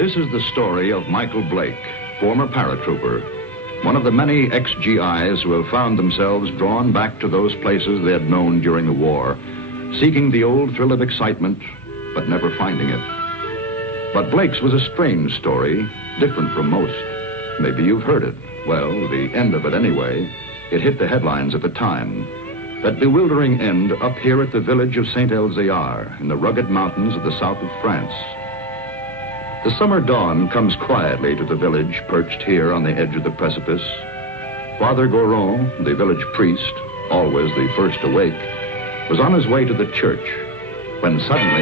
This is the story of Michael Blake, former paratrooper, one of the many ex-GIs who have found themselves drawn back to those places they had known during the war, seeking the old thrill of excitement, but never finding it. But Blake's was a strange story, different from most. Maybe you've heard it. Well, the end of it anyway. It hit the headlines at the time. That bewildering end up here at the village of Saint-Elzéar in the rugged mountains of the south of France. The summer dawn comes quietly to the village perched here on the edge of the precipice. Father Goron, the village priest, always the first awake, was on his way to the church when suddenly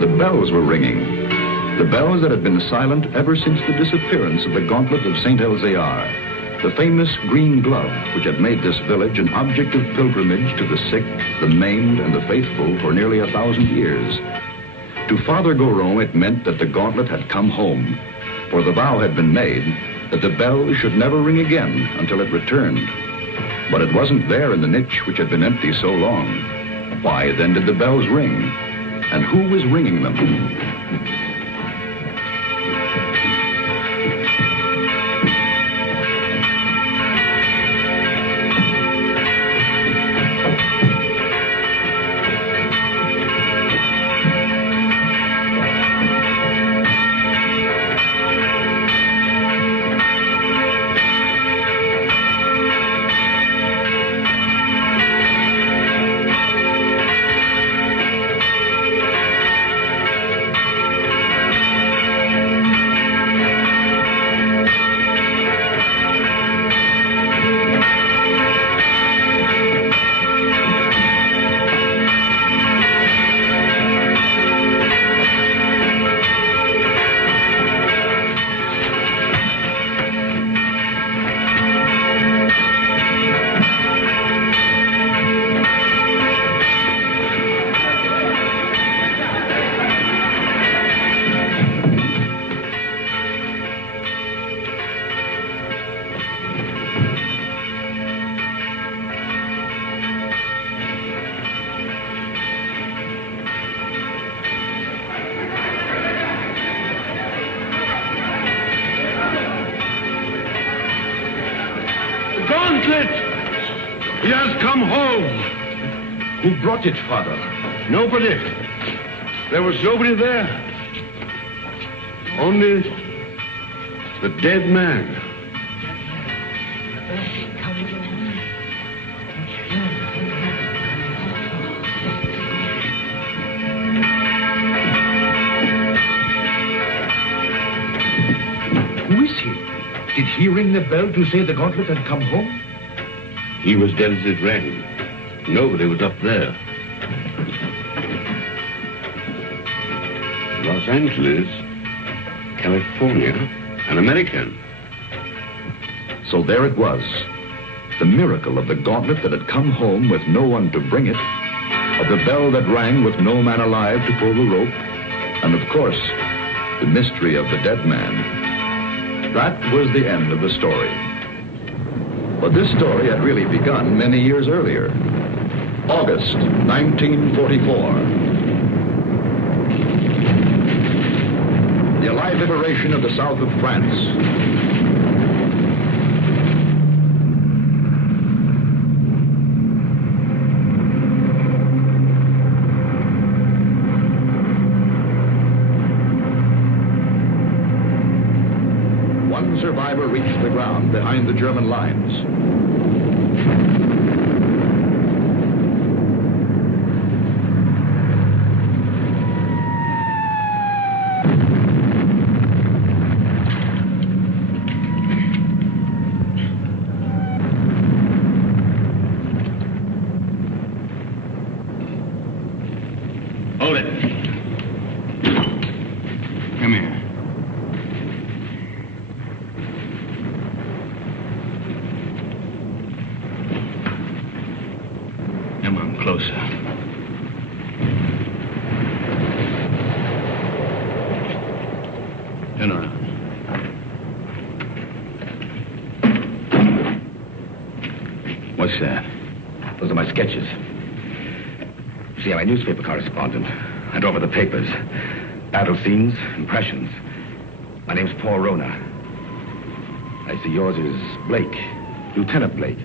the bells were ringing. The bells that had been silent ever since the disappearance of the gauntlet of Saint-Elzéar, the famous green glove which had made this village an object of pilgrimage to the sick, the maimed, and the faithful for nearly 1,000 years. To Father Goron, it meant that the gauntlet had come home, for the vow had been made that the bell should never ring again until it returned. But it wasn't there in the niche which had been empty so long. Why then did the bells ring? And who was ringing them? He has come home. Who brought it, Father? Nobody. There was nobody there. Only the dead man. Who is he? Did he ring the bell to say the gauntlet had come home? He was dead as it rang. Nobody was up there. Los Angeles, California, an American. So there it was. The miracle of the gauntlet that had come home with no one to bring it, of the bell that rang with no man alive to pull the rope, and of course, the mystery of the dead man. That was the end of the story. But this story had really begun many years earlier. August 1944. The Allied liberation of the south of France. One survivor reached the ground behind the German lines. Hold it. Come here. Come on, closer. Turn around. What's that? Those are my sketches. See, I'm a newspaper correspondent. and over the papers. Battle scenes, impressions. My name's Paul Rona. I see yours is Blake, Lieutenant Blake.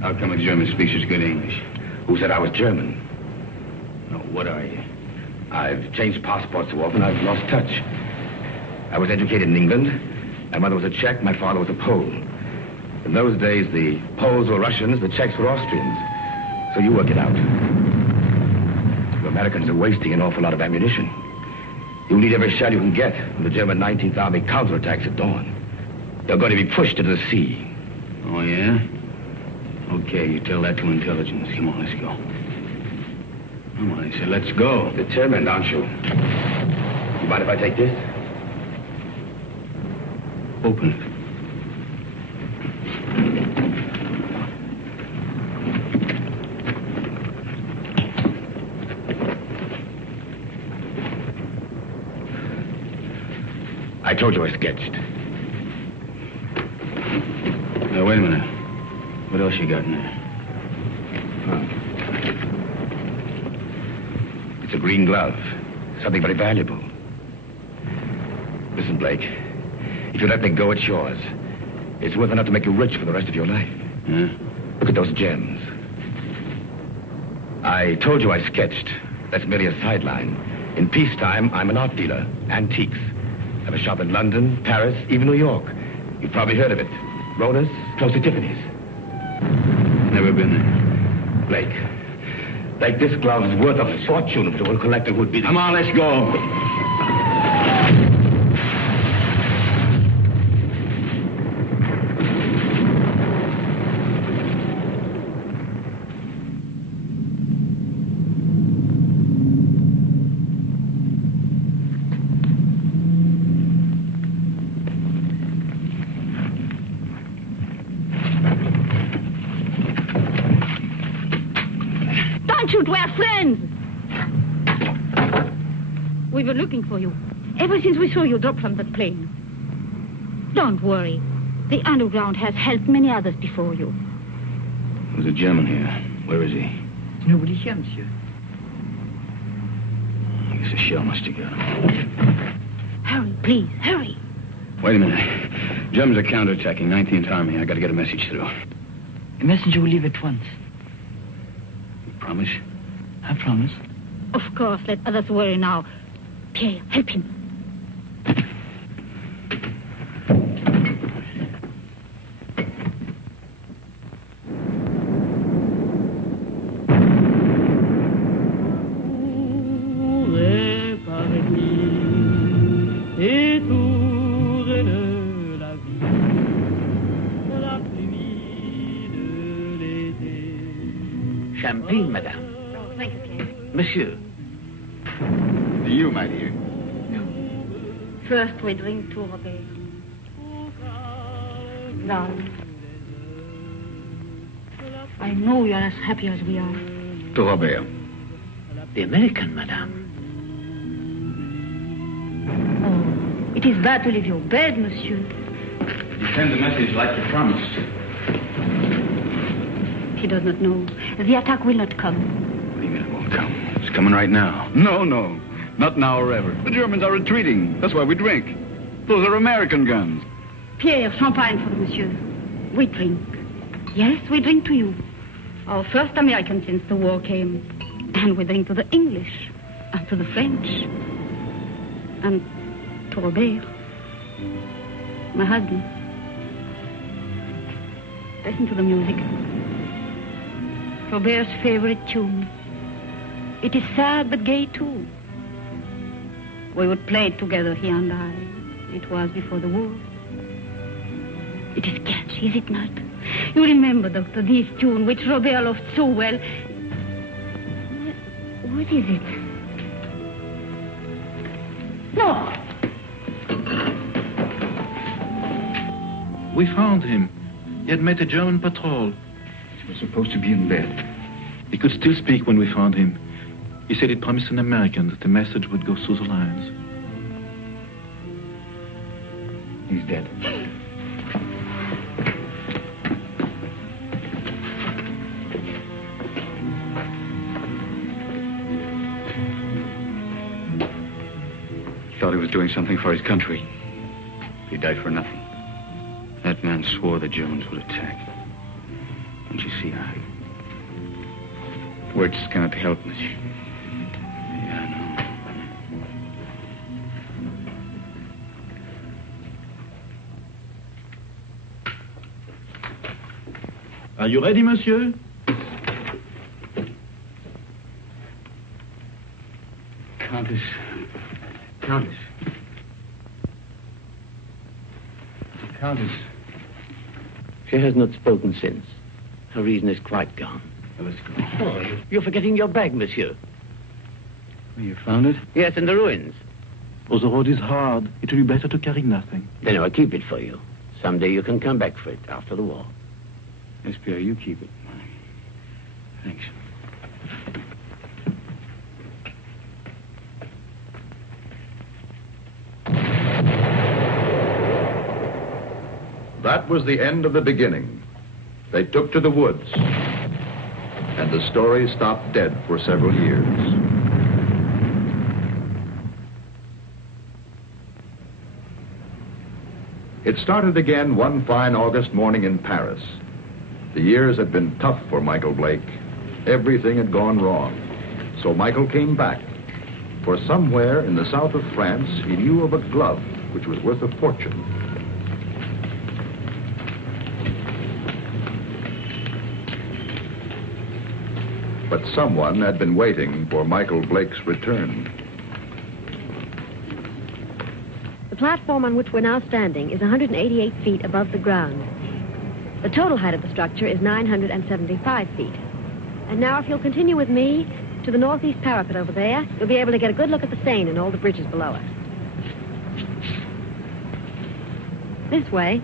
How come a German speaks such good English? Who said I was German? No, what are you? I've changed passports so often I've lost touch. I was educated in England. My mother was a Czech, my father was a Pole. In those days, the Poles were Russians, the Czechs were Austrians. So you work it out. You Americans are wasting an awful lot of ammunition. You'll need every shell you can get when the German 19th Army counterattacks at dawn. You're going to be pushed into the sea. Oh, yeah? Okay, you tell that to intelligence. Come on, let's go. Come on, I said, let's go. Determined, aren't you? You mind if I take this? Open it. I told you I sketched. Now, wait a minute. What else you got in there? It's a green glove. Something very valuable. Listen, Blake. If you let me go, it's yours. It's worth enough to make you rich for the rest of your life. Yeah? Look at those gems. I told you I sketched. That's merely a sideline. In peacetime, I'm an art dealer. Antiques. I have a shop in London, Paris, even New York. You've probably heard of it. Rona's, close to Tiffany's. Never been there. Blake, this glove is worth a fortune to a collector who'd be... Come on, let's go. We're friends. We were looking for you ever since we saw you drop from that plane. Don't worry. The underground has helped many others before you. There's a German here. Where is he? Nobody here, monsieur. I guess the shell must have got him. Hurry, please, hurry. Wait a minute. Germans are counterattacking 19th Army. I got to get a message through. A messenger will leave at once. You promise? I promise. Of course, let others worry now. Pierre, help him. Champagne, madame. Oh, thank you, Pierre. Monsieur. To you, my dear. First we drink to Robert. Darling, I know you're as happy as we are. To Robert. The American, madame. Oh, it is bad to leave your bed, monsieur. You send the message like you promised. He does not know. The attack will not come. What do you mean it won't come? It's coming right now. No. Not now or ever. The Germans are retreating. That's why we drink. Those are American guns. Pierre, champagne for the monsieur. We drink. Yes, we drink to you. Our first American since the war came. And we drink to the English. And to the French. And to Robert. My husband. Listen to the music. Robert's favorite tune. It is sad but gay too. We would play it together, he and I. It was before the war. It is catchy, is it not? You remember, Doctor, this tune which Robert loved so well. What is it? No! We found him. He had met a German patrol. He was supposed to be in bed. He could still speak when we found him. He said he'd promised an American that the message would go through the lines. He's dead. was doing something for his country. He died for nothing. That man swore the Germans would attack. Don't you see, words cannot help, monsieur. Yeah, I know. Are you ready, monsieur? Countess. She has not spoken since. Her reason is quite gone. Well, let's go. Oh, you're forgetting your bag, monsieur. Well, you found it? Yes, in the ruins. Oh, the road is hard. It will be better to carry nothing. Then I'll keep it for you. Someday you can come back for it after the war. Yes, Pierre, you keep it. Thanks. That was the end of the beginning. They took to the woods, and the story stopped dead for several years. It started again one fine August morning in Paris. The years had been tough for Michael Blake. Everything had gone wrong. So Michael came back. For somewhere in the south of France, he knew of a glove which was worth a fortune. But someone had been waiting for Michael Blake's return. The platform on which we're now standing is 188 feet above the ground. The total height of the structure is 975 feet. And now if you'll continue with me to the northeast parapet over there, you'll be able to get a good look at the Seine and all the bridges below us. This way.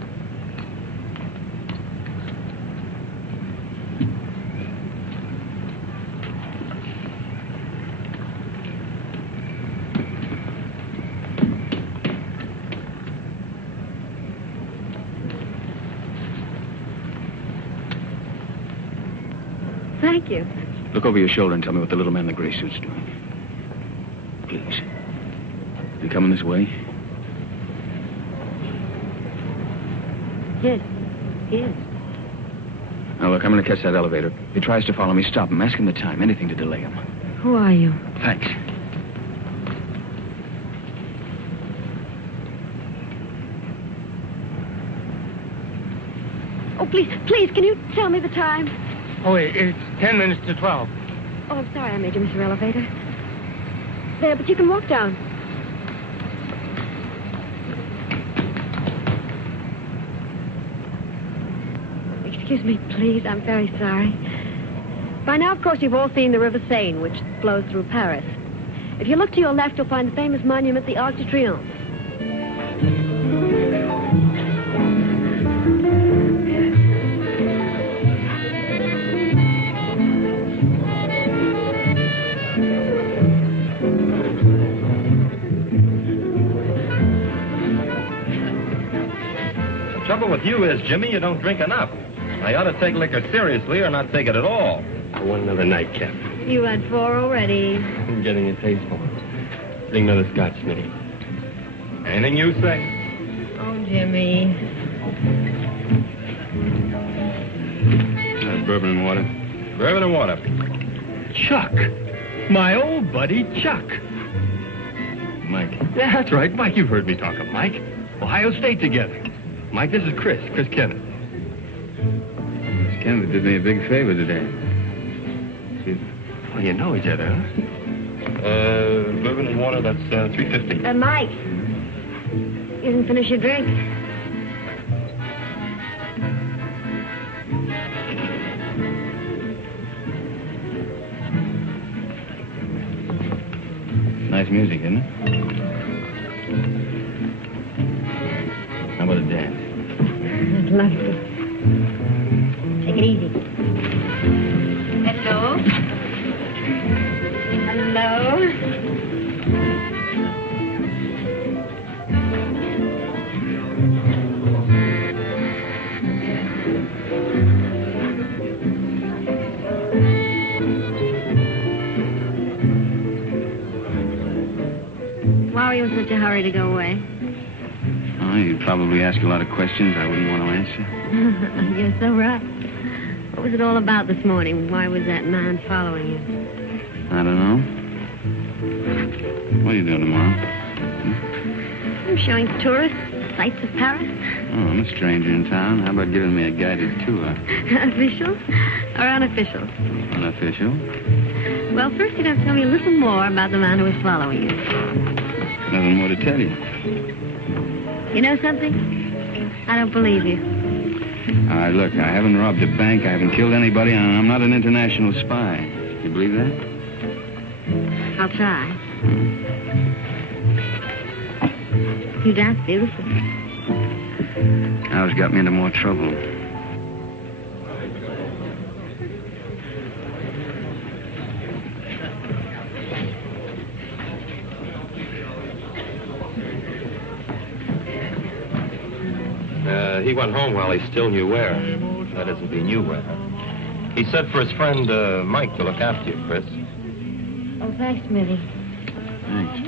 Thank you. Look over your shoulder and tell me what the little man in the gray suit's doing. Please. Is he coming this way? Yes, he is. Now, look, I'm going to catch that elevator. If he tries to follow me, stop him. Ask him the time. Anything to delay him. Who are you? Thanks. Oh, please, can you tell me the time? Oh, it's 10 minutes to 12. Oh, I'm sorry I made you miss your elevator. There, but you can walk down. Excuse me, please. I'm very sorry. By now, of course, you've all seen the River Seine, which flows through Paris. If you look to your left, you'll find the famous monument, the Arc de Triomphe. The trouble with you is, Jimmy, you don't drink enough. I ought to take liquor seriously or not take it at all. I want another nightcap. You had 4 already. I'm getting a taste for it. Bring another scotch, Smitty. Anything you say. Oh, Jimmy. Bourbon and water. Bourbon and water. Chuck. My old buddy, Chuck. Mike. Yeah, that's right. Mike, you've heard me talk of Mike. Ohio State together. Mike, this is Chris Kenneth. Kenneth did me a big favor today. Oh, you know each other, huh? Bourbon and water, that's $3.50. Mike. You didn't finish your drink. Nice music, isn't it? How about a dance? I'd love to. Take it easy. Hello? Hello? Why were you with such a hurry to go away? Oh, you'd probably ask a lot of questions I wouldn't want to answer. You're so right. What was it all about this morning? Why was that man following you? I don't know. What are you doing tomorrow? I'm showing tourists sights of Paris. Oh, I'm a stranger in town. How about giving me a guided tour? Official or unofficial? Unofficial. Well, first you'd have to tell me a little more about the man who was following you. Nothing more to tell you. You know something? I don't believe you. All right, look, I haven't robbed a bank, I haven't killed anybody, and I'm not an international spy. You believe that? I'll try. You dance beautifully. Now it's got me into more trouble. He went home while he still knew where. That is, if he knew where. He said for his friend, Mike, to look after you, Chris. Oh, thanks, Smithy. Thanks.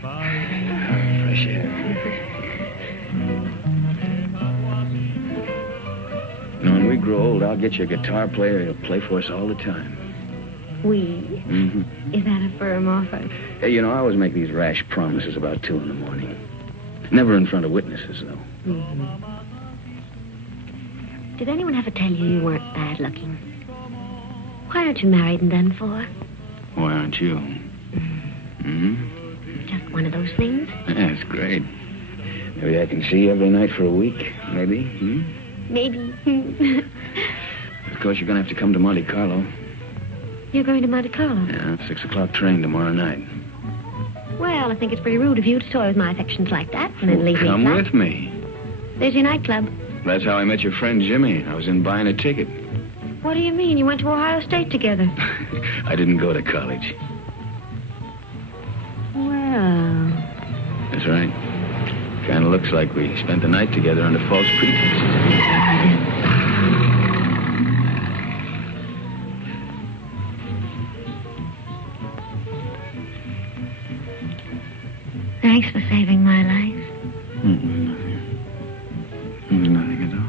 Fresh air. When we grow old, I'll get you a guitar player who'll play for us all the time. We? Mm-hmm. Is that a firm offer? Hey, you know, I always make these rash promises about 2 in the morning. Never in front of witnesses, though. Mm-hmm. Did anyone ever tell you weren't bad looking? Why aren't you married and done for? Why aren't you? Mm-hmm. Just one of those things? Yeah, it's great. Maybe I can see you every night for a week. Maybe. Hmm? Maybe. Of course, you're going to have to come to Monte Carlo. You're going to Monte Carlo? Yeah, 6 o'clock train tomorrow night. Well, I think it's pretty rude of you to toy with my affections like that and then leave me. Come with me. There's your nightclub. That's how I met your friend Jimmy. I was in buying a ticket. What do you mean? You went to Ohio State together. I didn't go to college. Well... That's right. Kind of looks like we spent the night together under false pretenses. Thanks for saving my life. Nothing. Nothing at all.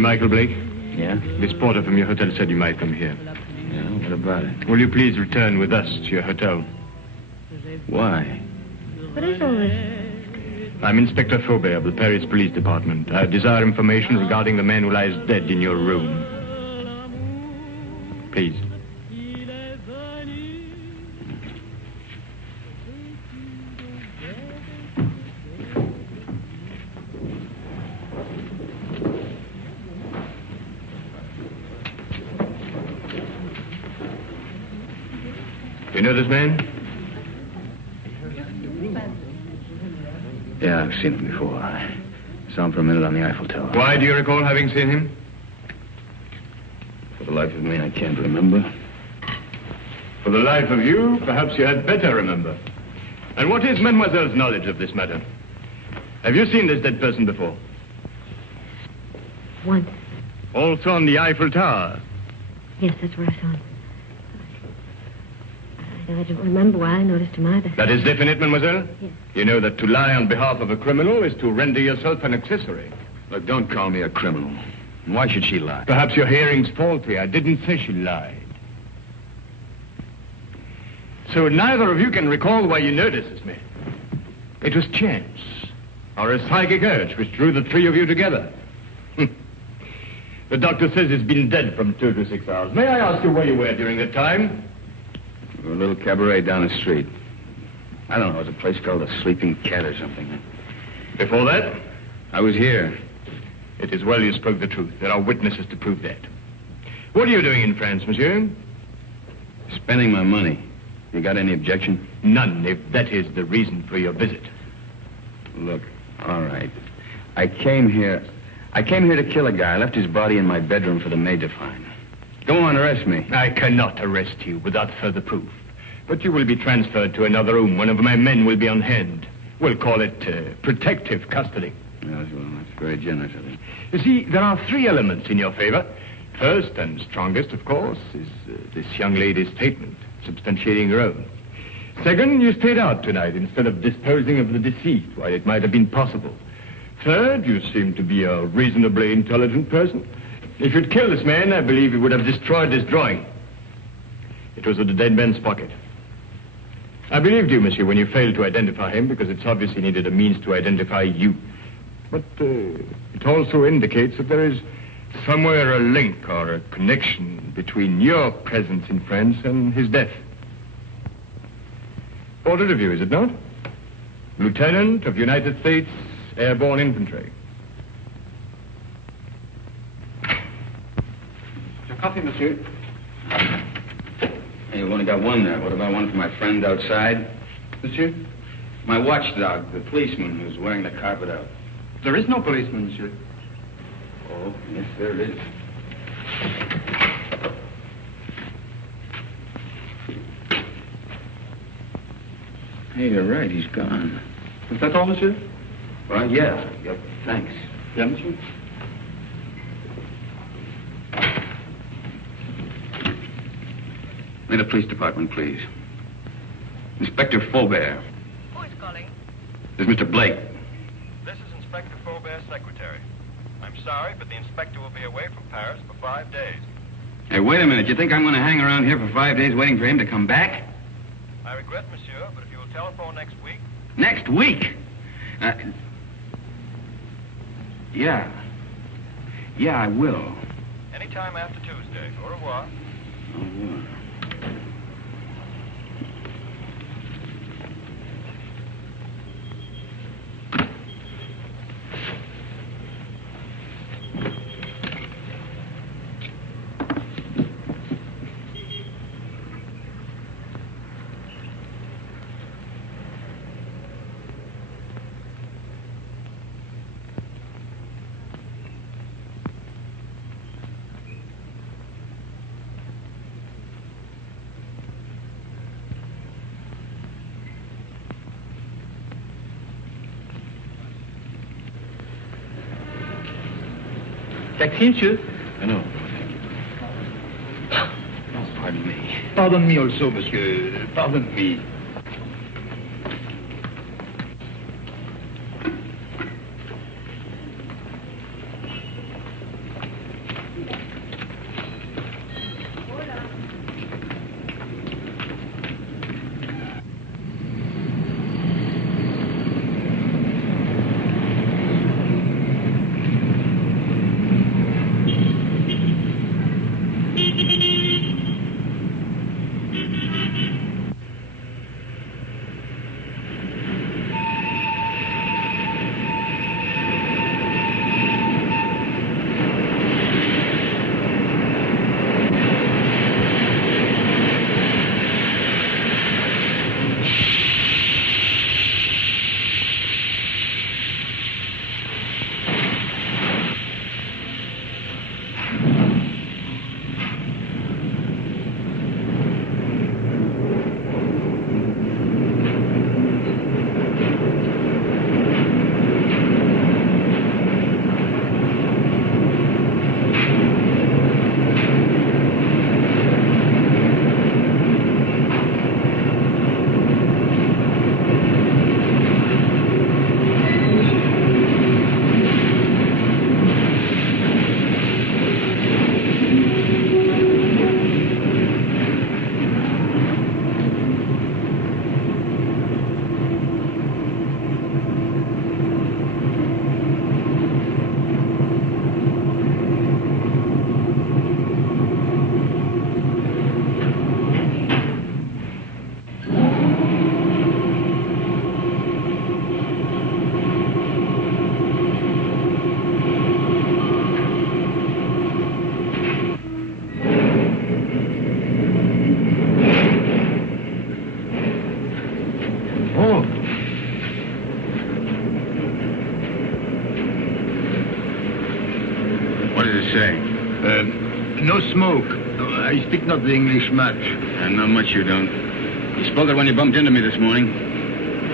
Michael Blake? Yeah? This porter from your hotel said you might come here. Yeah, what about it? Will you please return with us to your hotel? Why? What is all this? I'm Inspector Faubert of the Paris Police Department. I desire information regarding the man who lies dead in your room. Please. You know this man? Yeah, I've seen him before. I saw him for a minute on the Eiffel Tower. Why do you recall having seen him? For the life of me, I can't remember. For the life of you, perhaps you had better remember. And what is Mademoiselle's knowledge of this matter? Have you seen this dead person before? Once. Also on the Eiffel Tower? Yes, that's where I saw him. I don't remember why I noticed him either. That is definite, mademoiselle? Yes. You know that to lie on behalf of a criminal is to render yourself an accessory. Look, don't call me a criminal. Why should she lie? Perhaps your hearing's faulty. I didn't say she lied. So neither of you can recall why you noticed me. It was chance, or a psychic urge which drew the 3 of you together. The doctor says he's been dead from 2 to 6 hours. May I ask you where you were during that time? A little cabaret down the street. I don't know, it was a place called the Sleeping Cat or something. Before that? I was here. It is well you spoke the truth. There are witnesses to prove that. What are you doing in France, monsieur? Spending my money. You got any objection? None, if that is the reason for your visit. Look, all right. I came here to kill a guy. I left his body in my bedroom for the maid to find. Go on, arrest me. I cannot arrest you without further proof. But you will be transferred to another room. One of my men will be on hand. We'll call it protective custody. Yes, well, that's very generous of you. You see, there are 3 elements in your favor. First and strongest, of course, is this young lady's statement, substantiating her own. Second, you stayed out tonight instead of disposing of the deceased while it might have been possible. Third, you seem to be a reasonably intelligent person. If you'd killed this man, I believe you would have destroyed this drawing. It was in the dead man's pocket. I believed you, monsieur, when you failed to identify him, because it's obvious he needed a means to identify you. But it also indicates that there is somewhere a link or a connection between your presence in France and his death. Portrait of you, is it not? Lieutenant of United States Airborne Infantry. Your coffee, monsieur. Hey, you've only got one there. What about one for my friend outside? Monsieur? My watchdog, the policeman who's wearing the carpet out. There is no policeman, monsieur. Oh, yes, there is. Hey, you're right. He's gone. Is that all, monsieur? Well, yeah. Yep. Thanks. Yeah, monsieur? May the police department, please. Inspector Faubert. Who is calling? This is Mr. Blake. This is Inspector Faubert's secretary. I'm sorry, but the inspector will be away from Paris for 5 days. Hey, wait a minute. You think I'm going to hang around here for 5 days waiting for him to come back? I regret, monsieur, but if you will telephone next week... Next week? Yeah. Yeah, I will. Anytime after Tuesday. Au revoir. Au revoir. Taxi, monsieur? No. Oh, pardon me. Pardon me also, monsieur. Pardon me. Oh. What does it say? No smoke. I speak not the English much. Not much you don't. You spoke it when you bumped into me this morning.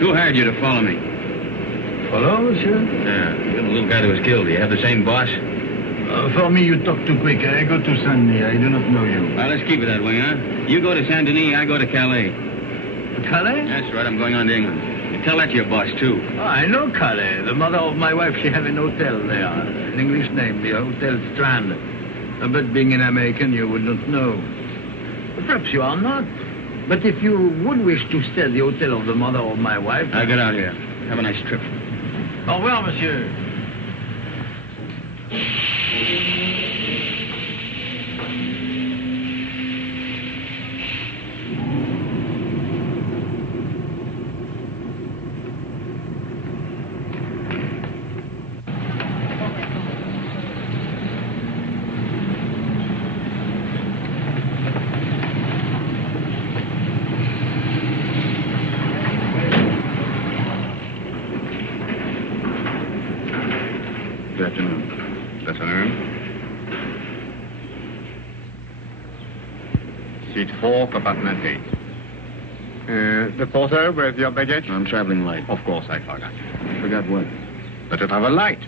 Who hired you to follow me? Follow, monsieur? Yeah, you're the little guy that was killed. Do you have the same boss? For me, you talk too quick. I go to Saint-Denis. I do not know you. Well, let's keep it that way, huh? You go to Saint-Denis, I go to Calais. Calais? That's right, I'm going on to England. You tell that to your boss, too. Oh, I know Calais. The mother of my wife, she have an hotel there. An English name, the Hotel Strand. But being an American, you would not know. Perhaps you are not. But if you would wish to stay at the hotel of the mother of my wife... I'll get out here. Have a nice trip. Au revoir, monsieur. Good afternoon. That's an urn? Seat 4, compartment 8. The porter, where's your baggage? I'm traveling light. Of course, I forgot. Forgot what? But you travel light.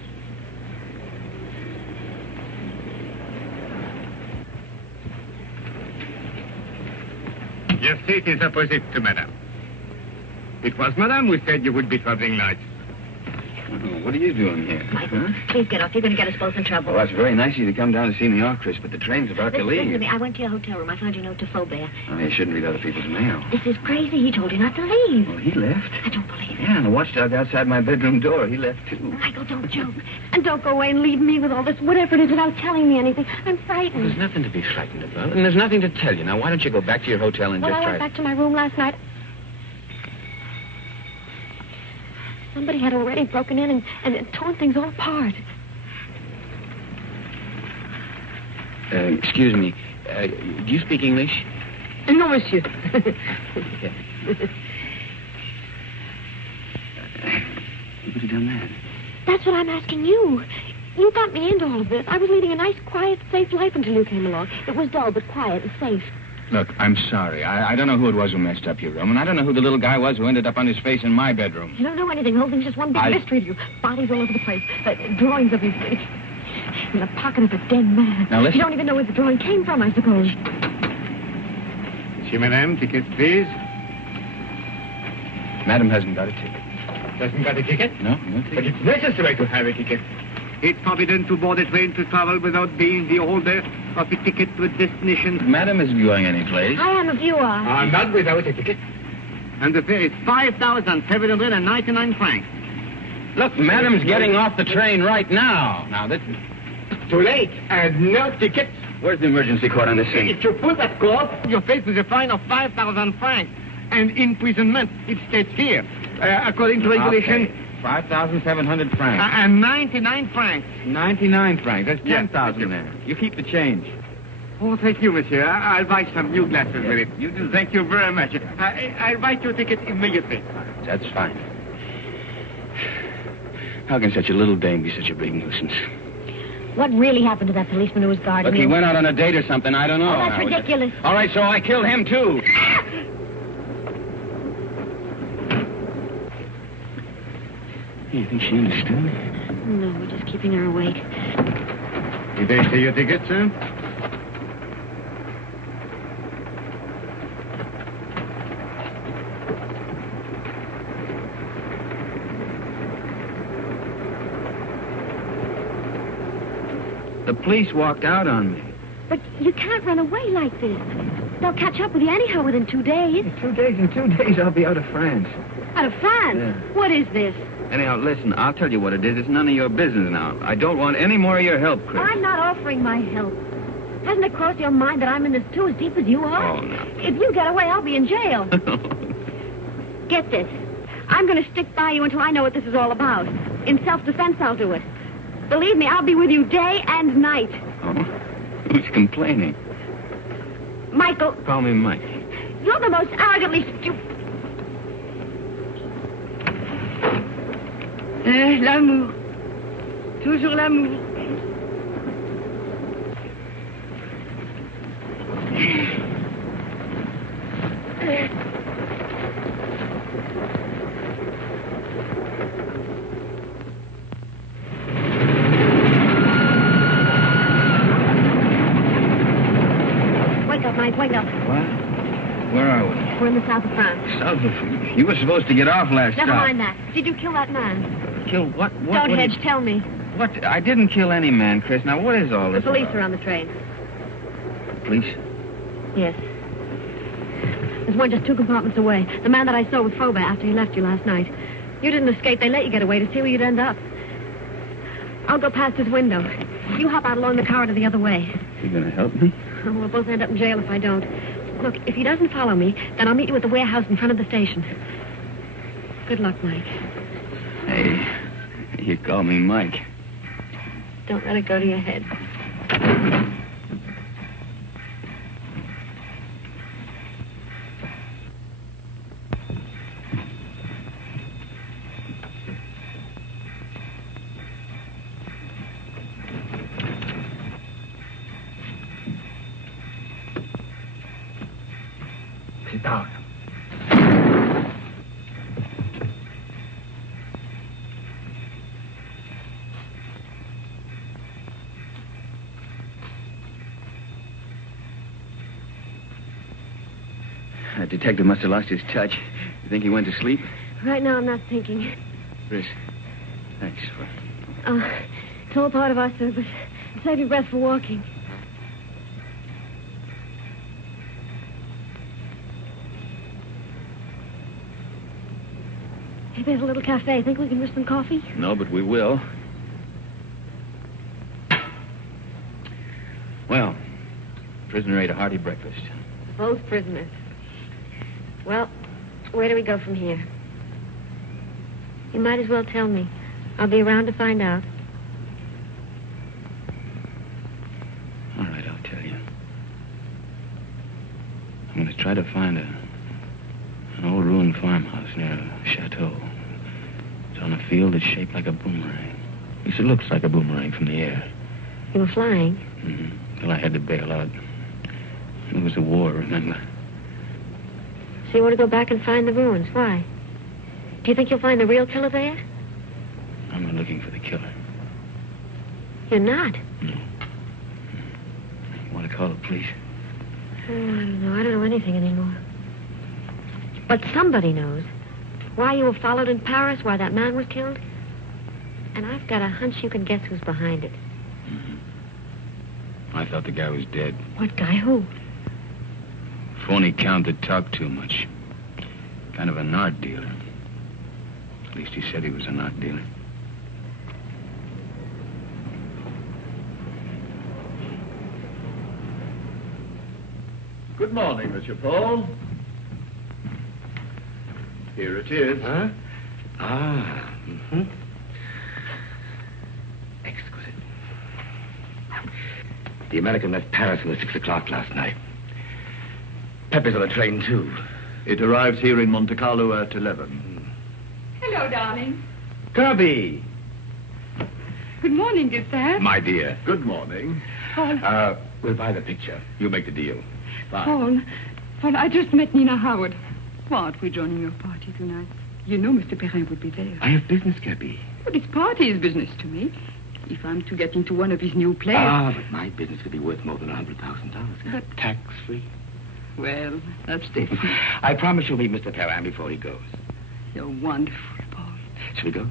Your seat is opposite to Madame. It was Madame who said you would be traveling light. What are you doing here? Michael, please get off. You're going to get us both in trouble. Well, that's very nice of you to come down to see me off, Chris, but the train's about to leave. Listen to me. I went to your hotel room. I found your note to Faubert. Oh, you shouldn't read other people's mail. This is crazy. He told you not to leave. Well, he left. I don't believe it. Yeah, and the watchdog outside my bedroom door, he left, too. Michael, don't joke. And don't go away and leave me with all this whatever it is without telling me anything. I'm frightened. There's nothing to be frightened about, and there's nothing to tell you. Now, why don't you go back to your hotel and Well, just I try... went back to my room last night. Somebody had already broken in and torn things all apart. Excuse me. Do you speak English? No, monsieur. Who could have done that? That's what I'm asking you. You got me into all of this. I was leading a nice, quiet, safe life until you came along. It was dull, but quiet and safe. Look, I'm sorry. I don't know who it was who messed up your room, and I don't know who the little guy was who ended up on his face in my bedroom. You don't know anything. The whole thing's just one big mystery to you. Bodies all over the place. Drawings of you in the pocket of a dead man. Now, listen. You don't even know where the drawing came from, I suppose. Monsieur, madame, tickets, please. Madam hasn't got a ticket. Doesn't got a ticket? No ticket. But it's necessary to have a ticket. It's forbidden to board a train to travel without being the holder of a ticket to a destination. Madam isn't going anyplace. I am if you are. Not without a ticket. And the fare is 5,799 francs. Look, Madam's getting off the train right now. Now, this... Too late. And no ticket. Where's the emergency cord on this thing? If you pull that cord, you're faced with a fine of 5,000 francs. And imprisonment. It states here, according to regulation... Okay. 5,700 francs. And 99 francs. 99 francs. That's 10,000 yes, there. You keep the change. Oh, thank you, monsieur. I'll buy some new glasses with it. You do. Thank you very much. I'll write your ticket immediately. That's fine. How can such a little dame be such a big nuisance? What really happened to that policeman who was guarding Look, you? he went out on a date or something. I don't know. Oh, that's ridiculous. All right, so I killed him, too. You think she understood? No, we're just keeping her awake. Did they see your ticket, sir? The police walked out on me. But you can't run away like this. They'll catch up with you anyhow within 2 days. In 2 days, I'll be out of France. Out of France? Yeah. What is this? Anyhow, listen, I'll tell you what it is. It's none of your business now. I don't want any more of your help, Chris. I'm not offering my help. Hasn't it crossed your mind that I'm in this too, as deep as you are? Oh, no. If you get away, I'll be in jail. Get this. I'm going to stick by you until I know what this is all about. In self-defense, I'll do it. Believe me, I'll be with you day and night. Oh? Who's complaining? Michael. Call me Mike. You're the most arrogantly stupid... L'amour. Toujours l'amour. Wake up, Mike, wake up. What? Where are we? We're in the south of France. South of... You were supposed to get off last Never stop. mind that. Did you kill that man? Kill what? Don't hedge, tell me. What? I didn't kill any man, Chris. Now, what is all The this police about? are on the train. Police? Yes. There's one just 2 compartments away. The man that I saw with Faubourg after he left you last night. You didn't escape. They let you get away to see where you'd end up. I'll go past his window. You hop out along the corridor the other way. You gonna help me? We'll both end up in jail if I don't. Look, if he doesn't follow me, then I'll meet you at the warehouse in front of the station. Good luck, Mike. Hey, you call me Mike. Don't let it go to your head. Sit down. That detective must have lost his touch. You think he went to sleep? Right now, I'm not thinking. Chris, thanks for... It's all part of our service. Save your breath for walking. Hey, there's a little cafe. Think we can risk some coffee? No, but we will. Well, prisoner ate a hearty breakfast. Both prisoners. Well, where do we go from here? You might as well tell me. I'll be around to find out. All right, I'll tell you. I'm going to try to find an old ruined farmhouse near a chateau. It's on a field that's shaped like a boomerang. At least it looks like a boomerang from the air. You were flying? Mm-hmm. Well, I had to bail out. It was a war, remember? So you want to go back and find the ruins? Why? Do you think you'll find the real killer there? I'm not looking for the killer. You're not? No. Want to call the police? Oh, I don't know. I don't know anything anymore. But somebody knows. Why you were followed in Paris, why that man was killed. And I've got a hunch you can guess who's behind it. I thought the guy was dead. What guy? Who? Phony count that talked too much. Kind of an art dealer. At least he said he was an art dealer. Good morning, Monsieur Paul. Here it is. Huh? Ah. Mm-hmm. Exquisite. The American left Paris at 6 o'clock last night. Pepper's on the train, too. It arrives here in Monte Carlo at 11. Hello, darling. Kirby! Good morning, Gustave. My dear. Good morning. Paul. We'll buy the picture. You make the deal. Bye. Paul, I just met Nina Howard. What, we're joining your party tonight. You know Mr. Perrin would be there. I have business, Kirby. But this party is business to me. If I'm to get into one of his new plays... Ah, but my business could be worth more than $100,000. But- Tax-free. Well, that's different. I promise you'll meet Mr. Perrin before he goes. You're wonderful, Paul. Shall we go?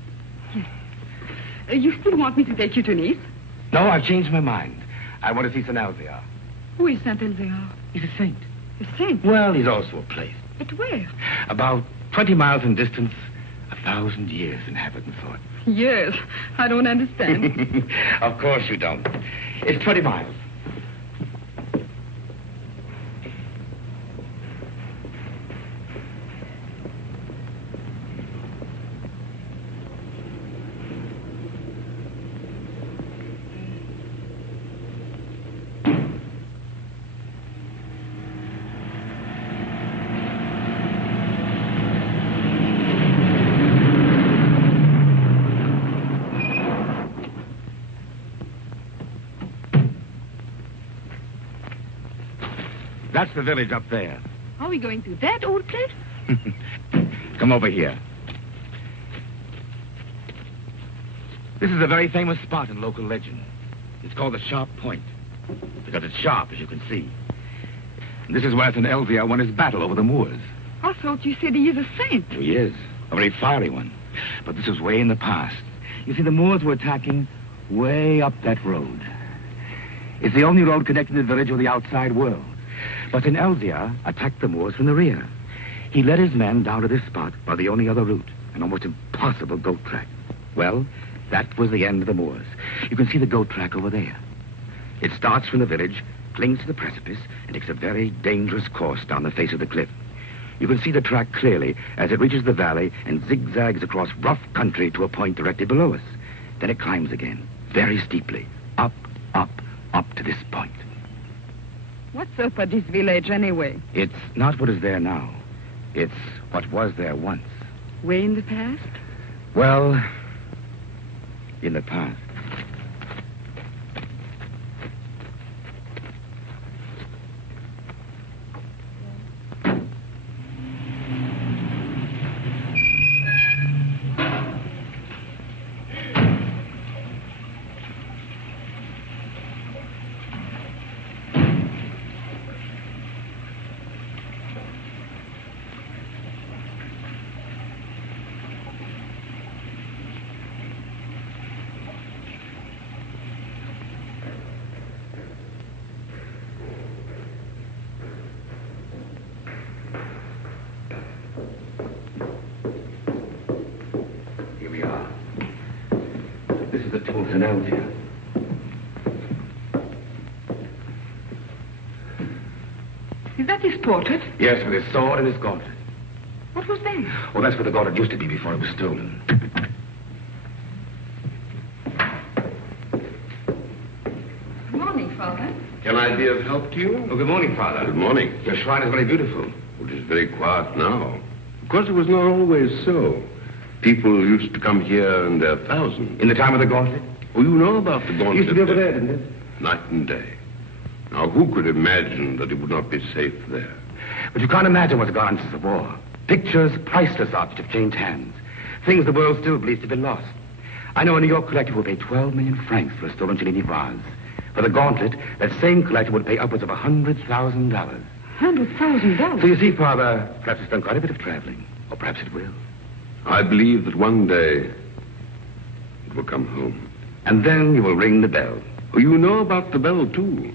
Yes. You still want me to take you to Nice? No, I've changed my mind. I want to see Saint Elzéar. Who is Saint Elzéar? He's a saint. A saint? Well, he's also a place. But where? About 20 miles in distance, 1,000 years in habit and thought. Yes, I don't understand. Of course you don't. It's 20 miles. That's the village up there. Are we going to that old cliff? Come over here. This is a very famous spot in local legend. It's called the Sharp Point, because it's sharp, as you can see. And this is where St. Elzia won his battle over the Moors. I thought you said he is a saint. He is, a very fiery one. But this was way in the past. You see, the Moors were attacking way up that road. It's the only road connecting the village with the outside world. But St. Elzia attacked the Moors from the rear. He led his men down to this spot by the only other route, an almost impossible goat track. Well, that was the end of the Moors. You can see the goat track over there. It starts from the village, clings to the precipice, and takes a very dangerous course down the face of the cliff. You can see the track clearly as it reaches the valley and zigzags across rough country to a point directly below us. Then it climbs again, very steeply, up, up, up to this point. What's up at this village anyway? It's not what is there now. It's what was there once. Way in the past? Well, in the past. Is that his portrait? Yes, with his sword and his gauntlet. What was that? Well, that's where the gauntlet used to be before it was stolen. Good morning, Father. Can I be of help to you? Oh, good morning, Father. Good morning. Your shrine is very beautiful. It is very quiet now. Of course, it was not always so. People used to come here in their thousands. In the time of the gauntlet? Oh, you know about the gauntlet. It used to be over there, didn't it? Night and day. Now, who could imagine that it would not be safe there? But you can't imagine what's gone on since the war. Pictures, priceless art that have changed hands. Things the world still believes to have been lost. I know a New York collector will pay 12 million francs for a stolen Cellini vase. For the gauntlet, that same collector would pay upwards of $100,000. $100,000? So you see, Father, perhaps it's done quite a bit of traveling. Or perhaps it will. I believe that one day it will come home. And then you will ring the bell. Oh, you know about the bell, too.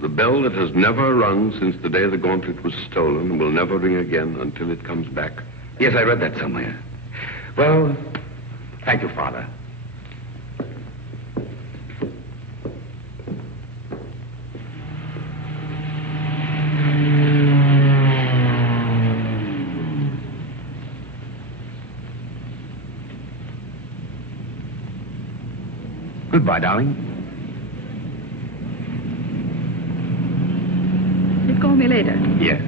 The bell that has never rung since the day the gauntlet was stolen and will never ring again until it comes back. Yes, I read that somewhere. Well, thank you, Father. Goodbye, darling. Call me later. Yes.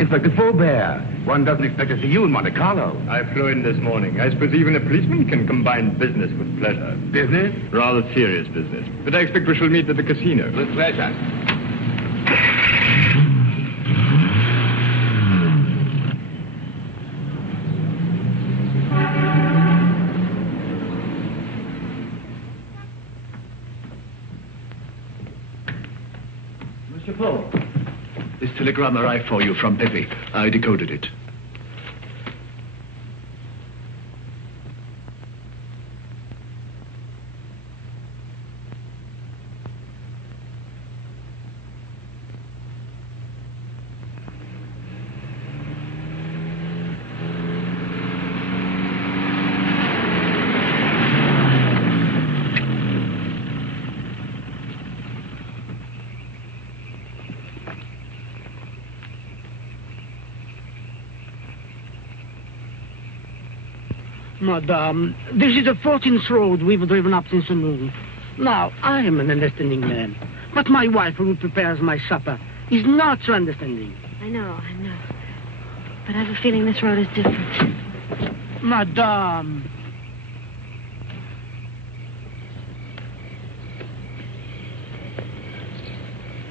Inspector Faubert, one doesn't expect to see you in Monte Carlo. I flew in this morning. I suppose even a policeman can combine business with pleasure. Business? Rather serious business. But I expect we shall meet at the casino. With pleasure. This telegram arrived for you from Pepe. I decoded it. Madame, this is the 14th road we've driven up since the moon. Now, I am an understanding man, but my wife, who prepares my supper, is not so understanding. I know. But I have a feeling this road is different. Madame.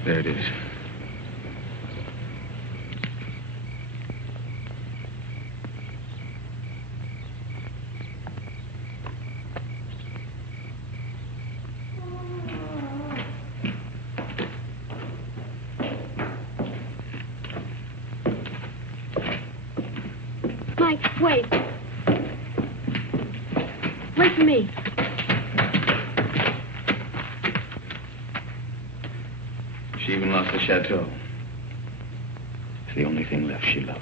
There it is. Mike, wait. Wait for me. She even lost the chateau. It's the only thing left she loved.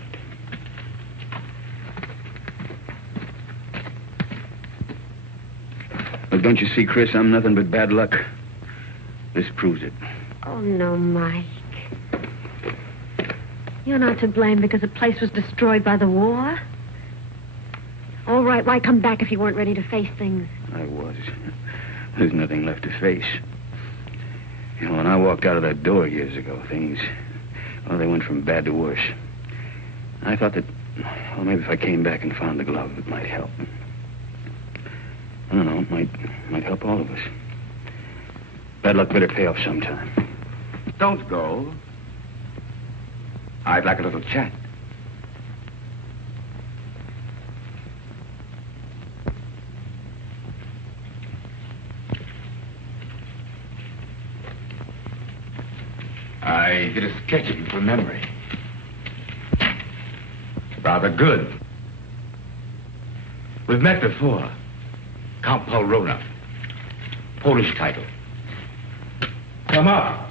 Look, don't you see, Chris, I'm nothing but bad luck. This proves it. Oh, no, Mike. You're not to blame because the place was destroyed by the war. All right, why come back if you weren't ready to face things? I was. There's nothing left to face. You know, when I walked out of that door years ago, things, well, they went from bad to worse. I thought that, well, maybe if I came back and found the glove, it might help. I don't know, it might help all of us. Bad luck better pay off sometime. Don't go. I'd like a little chat. I did a sketch of you from memory. Rather good. We've met before. Count Paul Rona. Polish title. Come up.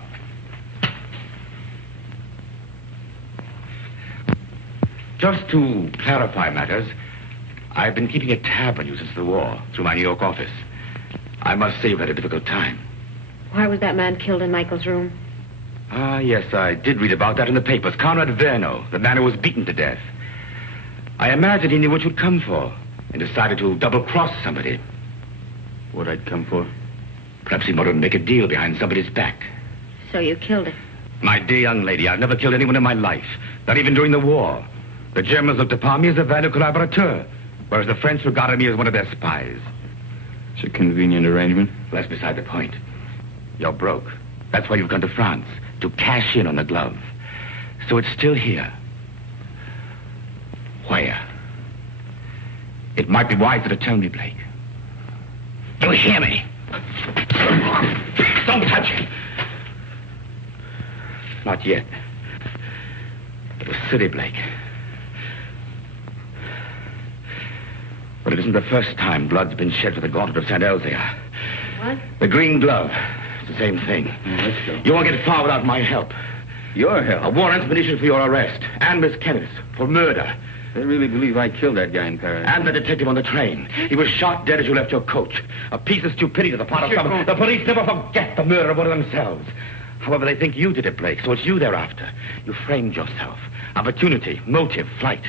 Just to clarify matters, I've been keeping a tab on you since the war, through my New York office. I must say you've had a difficult time. Why was that man killed in Michael's room? Ah, yes, I did read about that in the papers. Conrad Verno, the man who was beaten to death. I imagined he knew what you'd come for and decided to double-cross somebody. What I'd come for? Perhaps he wanted to make a deal behind somebody's back. So you killed him. My dear young lady, I've never killed anyone in my life, not even during the war. The Germans looked upon me as a valued collaborateur, whereas the French regarded me as one of their spies. It's a convenient arrangement. Well, that's beside the point. You're broke. That's why you've gone to France, to cash in on the glove. So it's still here. Where? It might be wiser to tell me, Blake. You hear me? Don't touch it. Not yet. The city, Blake. But it isn't the first time blood's been shed for the gauntlet of St. Elzea. What? The green glove. It's the same thing. Let's go. You won't get far without my help. Your help? A war expedition for your arrest. And Miss Kenneth for murder. They really believe I killed that guy in Paris. And the detective on the train. He was shot dead as you left your coach. A piece of stupidity to the part of some. The police never forget the murder of one of themselves. However, they think you did it, Blake, so it's you they're after. You framed yourself. Opportunity, motive, flight.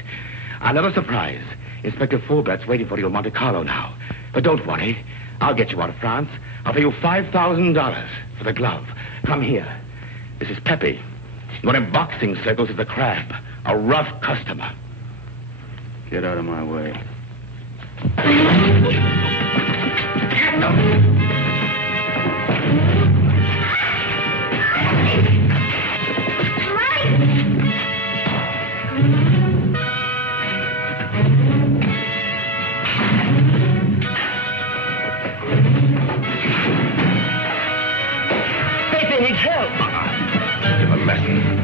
Another surprise. Inspector Fulbert's waiting for you in Monte Carlo now. But don't worry. I'll get you out of France. I'll pay you $5,000 for the glove. Come here. This is Pepe. Known in boxing circles as the Crab. A rough customer. Get out of my way. Pepe needs help. Give a lesson.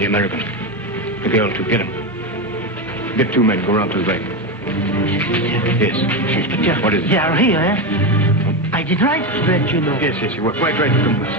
the American. The girl, too. Get him. Get 2 men. Go round to the back. Yes. Inspector. What is it? They are here, eh? I did right to let you know. Yes, you were quite right to come first.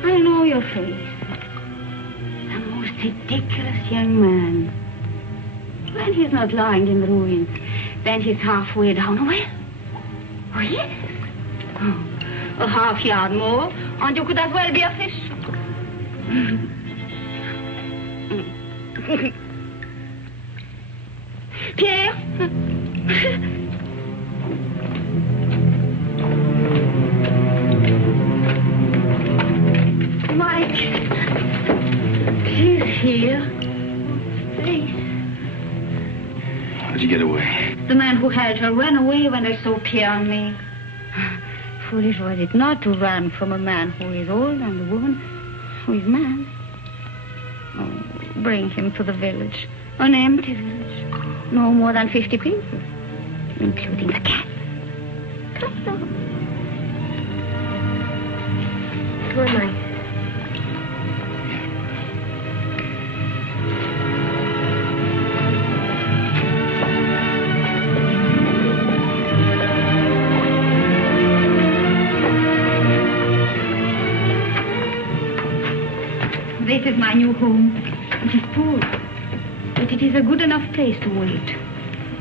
I know your face. The most ridiculous young man. When he's not lying in the ruins, then he's halfway down a well. Oh, yes. Oh, a half yard more, and you could as well be a fish. Pierre? Mike. He's here. Please. How'd you get away? The man who held her ran away when I saw Pierre and me. Foolish was it not to run from a man who is old and a woman who is mad. Oh, bring him to the village. An empty village. No more than 50 people, including the cat. Come on. Come on, Mike. This is my new home. It is poor, but it is a good enough place to wait.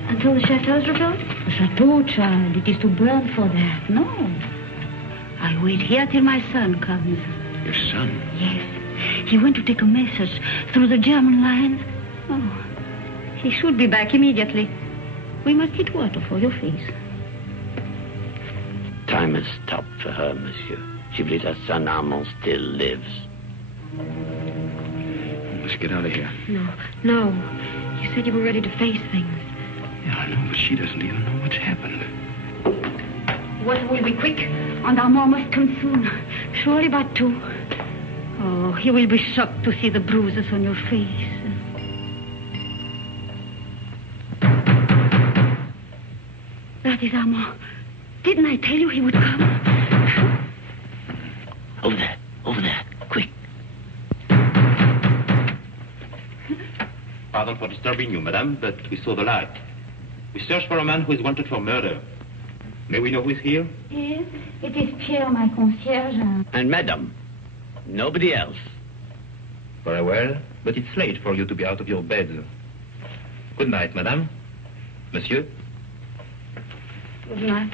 Until the chateau's rebuilt? The chateau, child. It is to burn for that. No. I wait here till my son comes. Your son? Yes. He went to take a message through the German lines. Oh, he should be back immediately. We must get water for your face. Time has stopped for her, monsieur. She believes her son Armand still lives. Let's get out of here. No. You said you were ready to face things. Yeah, I know, but she doesn't even know what's happened. Water will be quick, and Armand must come soon. Surely but 2. Oh, he will be shocked to see the bruises on your face. That is Armand. Didn't I tell you he would come? Over there, quick. Pardon for disturbing you, madame, but we saw the light. We search for a man who is wanted for murder. May we know who is here? Yes, it is Pierre, my concierge. And madame, nobody else. Very well, but it's late for you to be out of your bed. Good night, madame. Monsieur? Good night.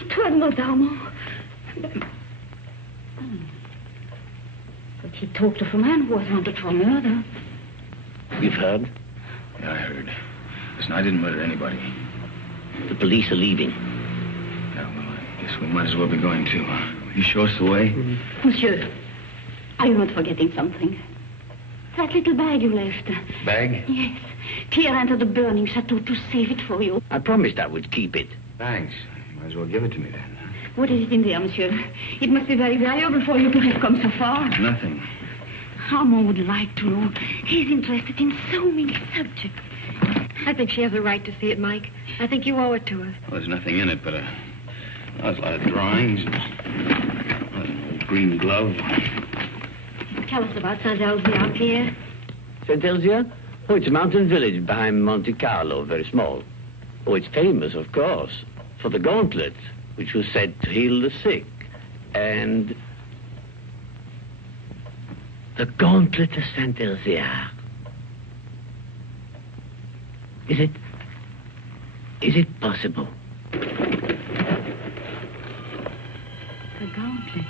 It was not Armand. But he talked of a man who was wanted for murder. You've heard? Yeah, I heard. Listen, I didn't murder anybody. The police are leaving. Yeah, well, I guess we might as well be going too. Will you show us the way? Monsieur, are you not forgetting something? That little bag you left. Bag? Yes. Pierre entered the burning chateau to save it for you. I promised I would keep it. Thanks. You might as well give it to me then. What is it in there, monsieur? It must be very valuable for you to have come so far. Nothing. Armand would like to know. He's interested in so many subjects. I think she has a right to see it, Mike. I think you owe it to her. Well, there's nothing in it but there's a lot of drawings. An old green glove. Tell us about Saint-Elzéar, Pierre. Saint-Elzéar? Oh, it's a mountain village behind Monte Carlo, very small. Oh, it's famous, of course, for the gauntlet, which was said to heal the sick. And the gauntlet of Saint-Elzéar. Is it possible? The gauntlet.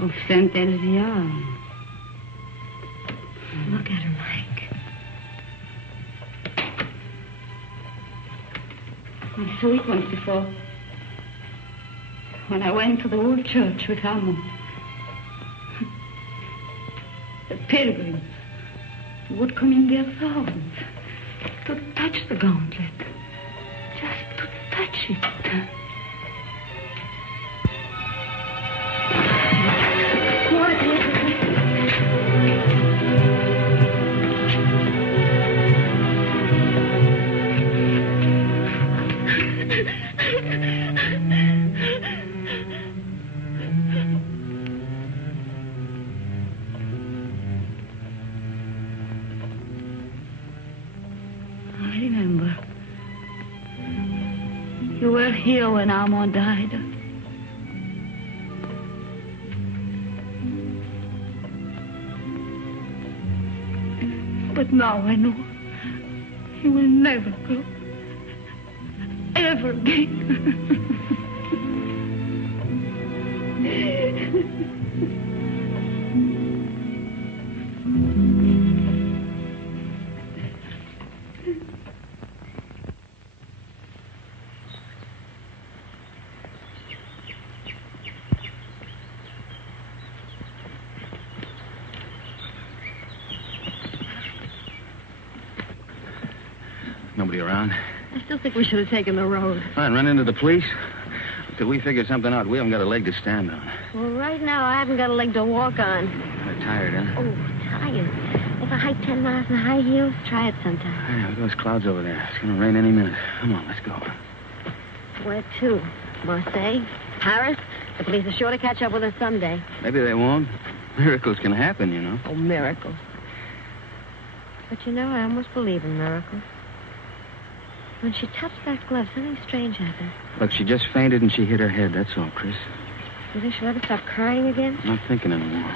Of Saint Elvia. Look at her, Mike. I saw it once before. When I went to the old church with Armand. The pilgrims would come in their thousands to touch the gauntlet. Just to touch it. Here when Armand died. But now I know he will never go. Ever again. Nobody around? I still think we should have taken the road. Fine, run into the police. Until we figure something out, we haven't got a leg to stand on. Well, right now, I haven't got a leg to walk on. Kind of tired, huh? Oh, tired. If I hike 10 miles in high heels, try it sometime. Yeah, look at those clouds over there. It's going to rain any minute. Come on, let's go. Where to? Marseille? Paris? The police are sure to catch up with us someday. Maybe they won't. Miracles can happen, you know. Oh, miracles. But you know, I almost believe in miracles. When she touched that glove, something strange happened. Look, she just fainted and she hit her head. That's all, Chris. You think she'll ever stop crying again? I'm not thinking anymore.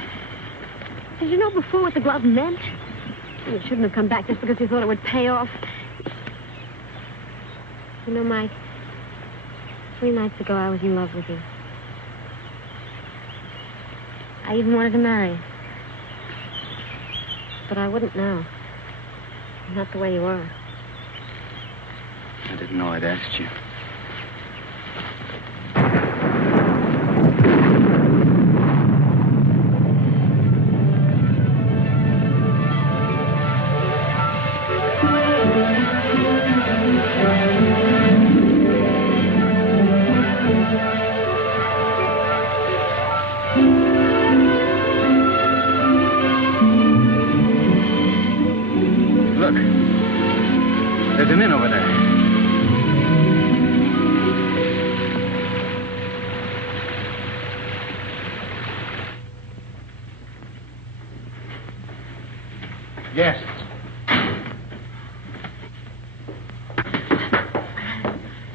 Did you know before what the glove meant? You shouldn't have come back just because you thought it would pay off. You know, Mike, 3 nights ago I was in love with you. I even wanted to marry you. But I wouldn't now. Not the way you are. I didn't know I'd asked you. Look, there's an inn over there. Yes.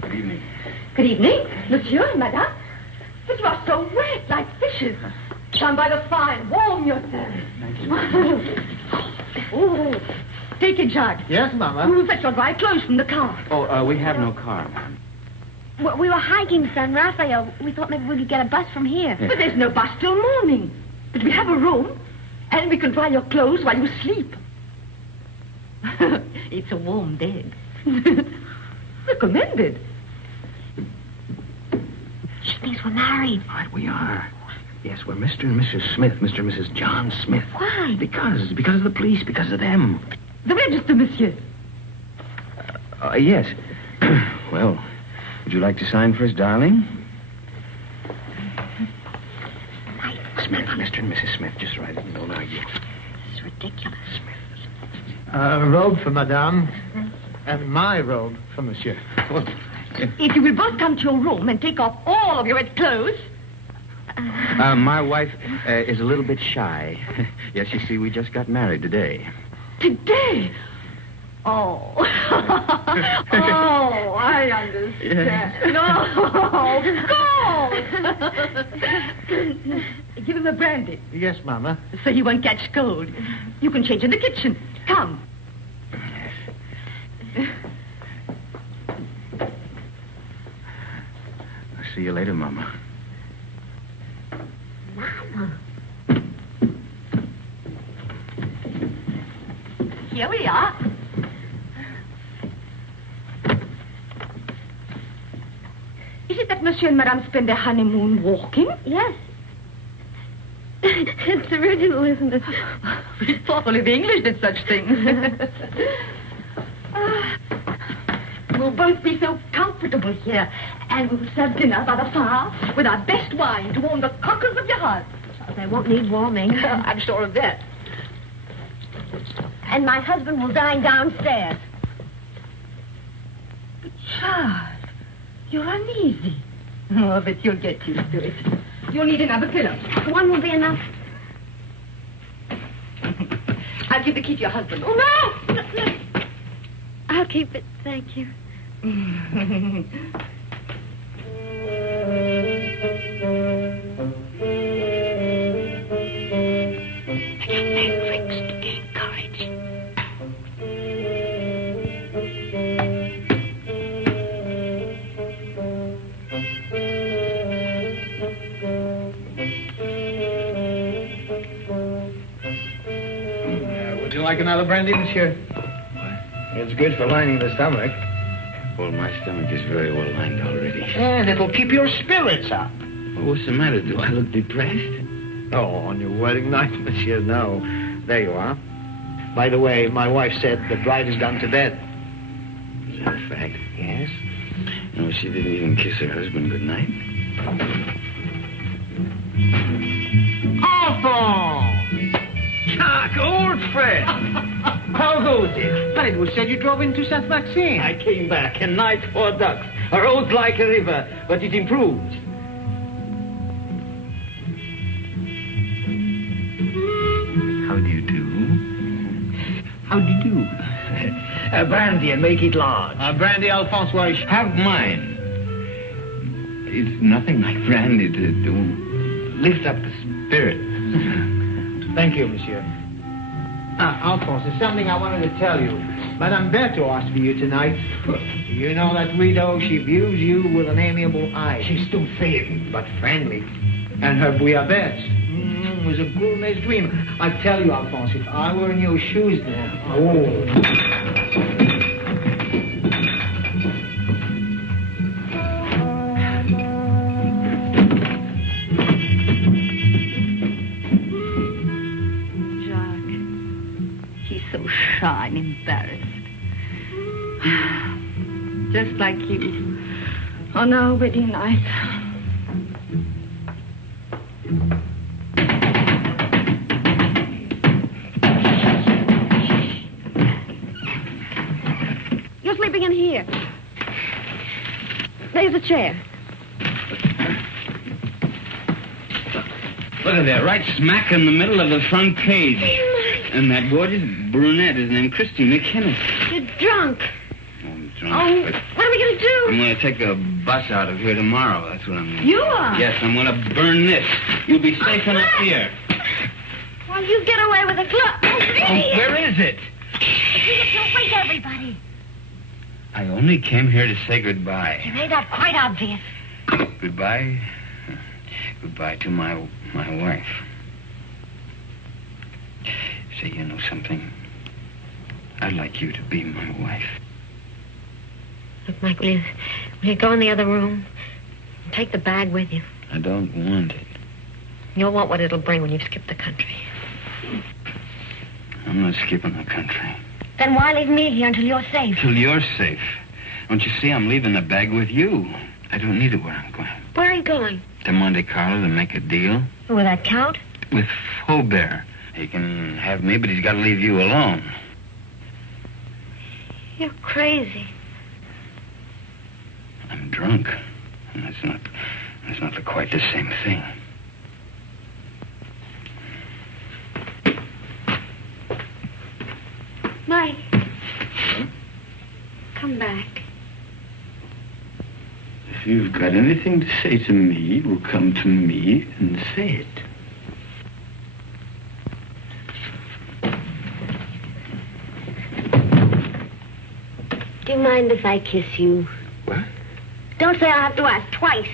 Good evening. Good evening, monsieur and madame. But you are so wet, like fishes. Stand by the fire, warm yourselves. Thank you. Oh, take a jug. Yes, Mama. We'll fetch your dry clothes from the car. Oh, we have no car, ma'am. Well, we were hiking San Rafael. We thought maybe we could get a bus from here. Yeah. But there's no bus till morning. But we have a room, and we can dry your clothes while you sleep. It's a warm bed. Recommended. She thinks we're married. Right, we are. Yes, we're Mr. and Mrs. Smith, Mr. and Mrs. John Smith. Why? Because of the police, because of them. The register, monsieur. Yes. Well, would you like to sign for us, darling? Smith, Mr. and Mrs. Smith, just write it and don't argue. This is ridiculous. Smith. A robe for Madame, and my robe for Monsieur. Well, If you will both come to your room and take off all of your wet clothes. my wife is a little bit shy. Yes, you see, we just got married today. Today? Oh. Oh, I understand. No, of course. Give him a brandy. Yes, Mama. So he won't catch cold. You can change in the kitchen. Come. I'll see you later, Mama. Mama. Here we are. Is it that Monsieur and Madame spend their honeymoon walking? Yes. It's original, isn't it? We thought only the English did such things. We'll both be so comfortable here. And we'll serve dinner by the fire with our best wine to warm the cockles of your heart. They won't need warming. I'm sure of that. And my husband will dine downstairs. But Charles, you're uneasy. Oh, but you'll get used to it. You'll need another pillow. One will be enough. I'll give the key to your husband. Oh, no! I'll keep it, thank you. Would you like another brandy, monsieur? It's good for lining the stomach. Well, my stomach is very well lined already. And it'll keep your spirits up. Well, what's the matter? Do I look depressed? Oh, on your wedding night, monsieur, no. There you are. By the way, my wife said the bride has gone to bed. Is that a fact? Yes. No, she didn't even kiss her husband goodnight. Enfant! Jacques, old friend! How goes it? But it was said you drove into Saint-Maxime. I came back, and night for ducks. A road like a river, but it improves. How do you do? How do you do? Brandy, and make it large. Brandy, Alphonse, Have mine. It's nothing like brandy to lift up the spirit. Thank you, monsieur. Alphonse, there's something I wanted to tell you. Madame Berthaud asked for you tonight. You know that widow, she views you with an amiable eye. She's too thin, but friendly. And her bouillabaisse was a gourmet's dream. I tell you, Alphonse, if I were in your shoes then... Oh... Shy and embarrassed. Just like you on our wedding night. You're sleeping in here. There's a chair. Look at that, right smack in the middle of the front page. And that gorgeous brunette is named Christina Kenneth. You're drunk. Oh, I'm drunk. Oh, what are we going to do? I'm going to take a bus out of here tomorrow. That's what I'm going to do. You are? Yes, I'm going to burn this. You'll be safe enough here. Well, you get away with a glove. Oh, where is it? Don't wake everybody. I only came here to say goodbye. You made that quite obvious. Goodbye? Goodbye to my wife. Say, you know something? I'd like you to be my wife. Look, Mike, will you go in the other room and take the bag with you? I don't want it. You'll want what it'll bring when you've skipped the country. I'm not skipping the country. Then why leave me here until you're safe? Till you're safe. Don't you see I'm leaving the bag with you? I don't need it where I'm going. Where are you going? To Monte Carlo to make a deal. Will that count? With Faubert. He can have me, but he's got to leave you alone. You're crazy. I'm drunk. And that's not quite the same thing. Mike. Come back. If you've got anything to say to me, well, come to me and say it. Do you mind if I kiss you? What? Don't say I'll have to ask twice.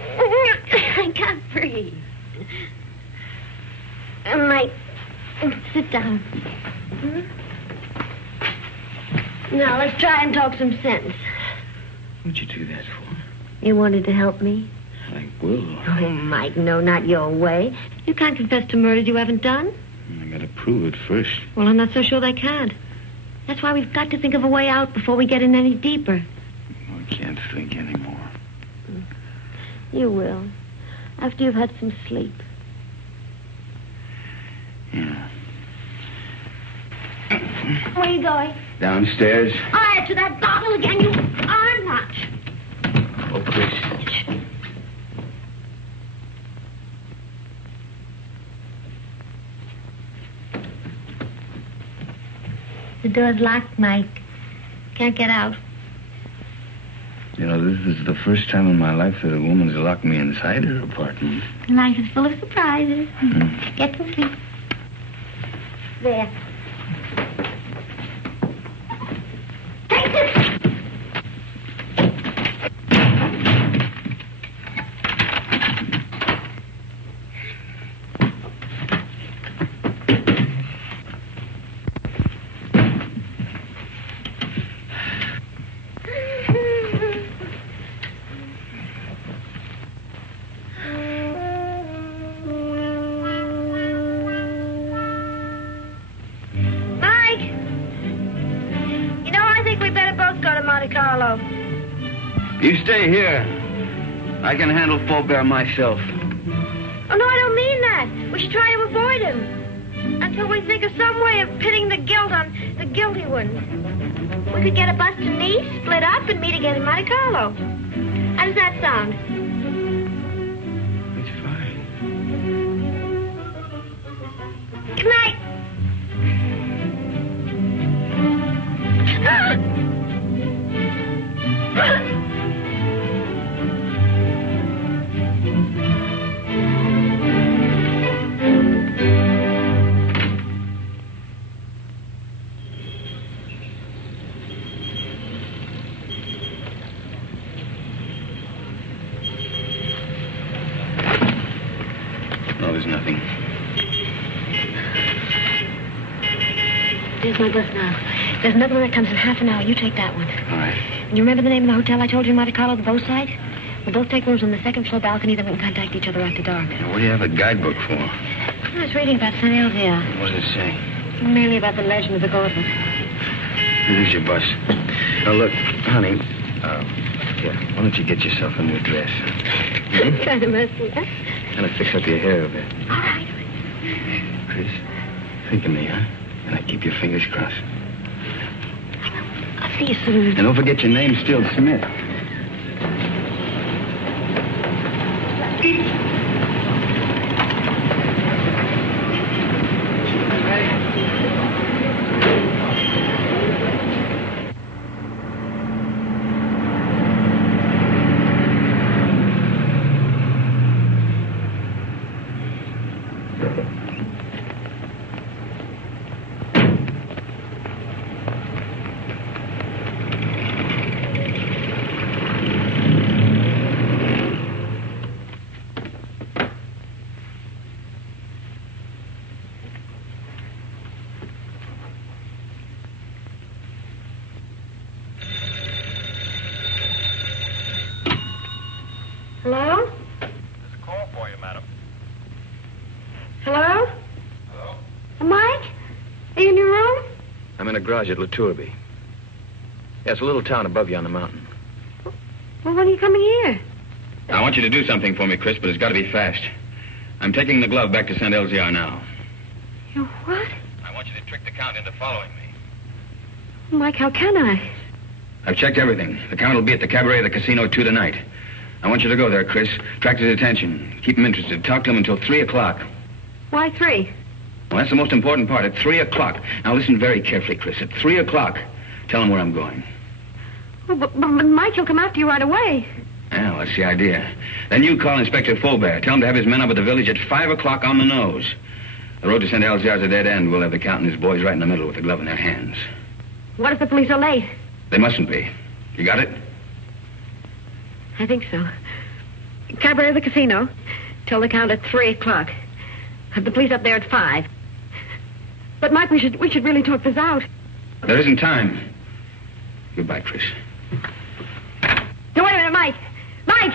I can't breathe. Mike, sit down. Now, let's try and talk some sense. What'd you do that for? You wanted to help me? I will. Oh, Mike, no, not your way. You can't confess to murders you haven't done. I gotta prove it first. Well, I'm not so sure they can't. That's why we've got to think of a way out before we get in any deeper. I can't think anymore. You will. After you've had some sleep. Yeah. Where are you going? Downstairs. All right, to that bottle again, you are not. Oh, Chris. The door's locked, Mike. Can't get out. You know, this is the first time in my life that a woman's locked me inside her apartment. Life is full of surprises. Get to sleep. There. Take this! Carlo. You stay here. I can handle Faubert myself. Oh, no, I don't mean that. We should try to avoid him. Until we think of some way of pitting the guilt on the guilty ones. We could get a bus to Nice, split up, and meet again in Monte Carlo. How does that sound? It's fine. Good night. No, there's nothing. There's my bus now. There's another one that comes in half an hour. You take that one. All right. You remember the name of the hotel I told you in Monte Carlo, the boat side? We'll both take rooms on the second floor balcony, then we can contact each other after dark. Now, what do you have a guidebook for? I was reading about St. Elzia. What does it say? Mainly about the legend of the gauntlet. Here's your bus. Now, look, honey, here, why don't you get yourself a new dress? Kind of messy, huh? Kind of fix up your hair a bit. All right. Chris, think of me, huh? And I keep your fingers crossed. I'll see you soon. And don't forget your name's still Smith. Hello? There's a call for you, madam. Hello? Hello? Mike? Are you in your room? I'm in a garage at Laturby. Yeah, it's a little town above you on the mountain. Well, when are you coming here? I want you to do something for me, Chris, but it's got to be fast. I'm taking the glove back to St. Elzia now. You what? I want you to trick the Count into following me. Mike, how can I? I've checked everything. The Count will be at the cabaret of the casino 2 tonight. I want you to go there, Chris. Attract his attention. Keep him interested. Talk to him until 3 o'clock. Why 3? Well, that's the most important part. At 3 o'clock. Now, listen very carefully, Chris. At 3 o'clock, tell him where I'm going. Oh, but Mike, he'll come after you right away. Well, that's the idea. Then you call Inspector Faubert. Tell him to have his men up at the village at 5 o'clock on the nose. The road to St. Elzia is a dead end. We'll have the Count and his boys right in the middle with the glove in their hands. What if the police are late? They mustn't be. You got it? I think so. Cabaret of the casino. Tell the Count at 3 o'clock. The police up there at 5. But, Mike, we should really talk this out. There isn't time. Goodbye, Trish. No, wait a minute, Mike. Mike!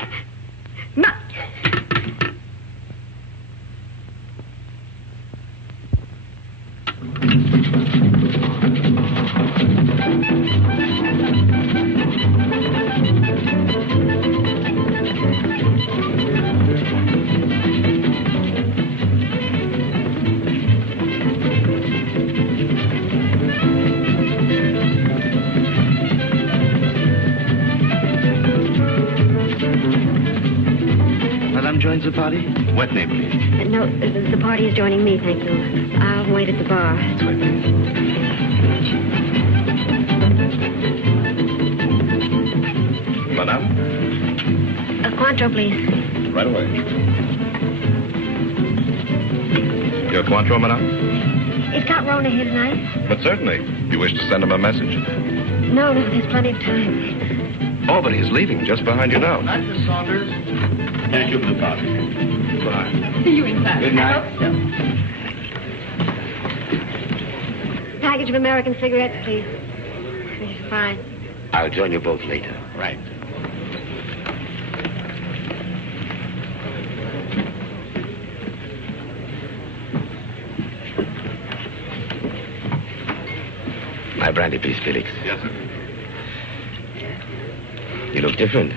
Joins the party? What name, please? No, the party is joining me, thank you. I'll wait at the bar. That's right, please. Madame? A Cointreau, please. Right away. Your Cointreau, madame? Is Count Rona here tonight? But certainly. You wish to send him a message? No, there's plenty of time. Oh, but he's leaving just behind you now. Night, Miss Saunders. Thank you for the party. Goodbye. See you inside. Good night. I hope so. Package of American cigarettes, please. This is fine. I'll join you both later. Right. My brandy, please, Felix. Yes, sir. You look different.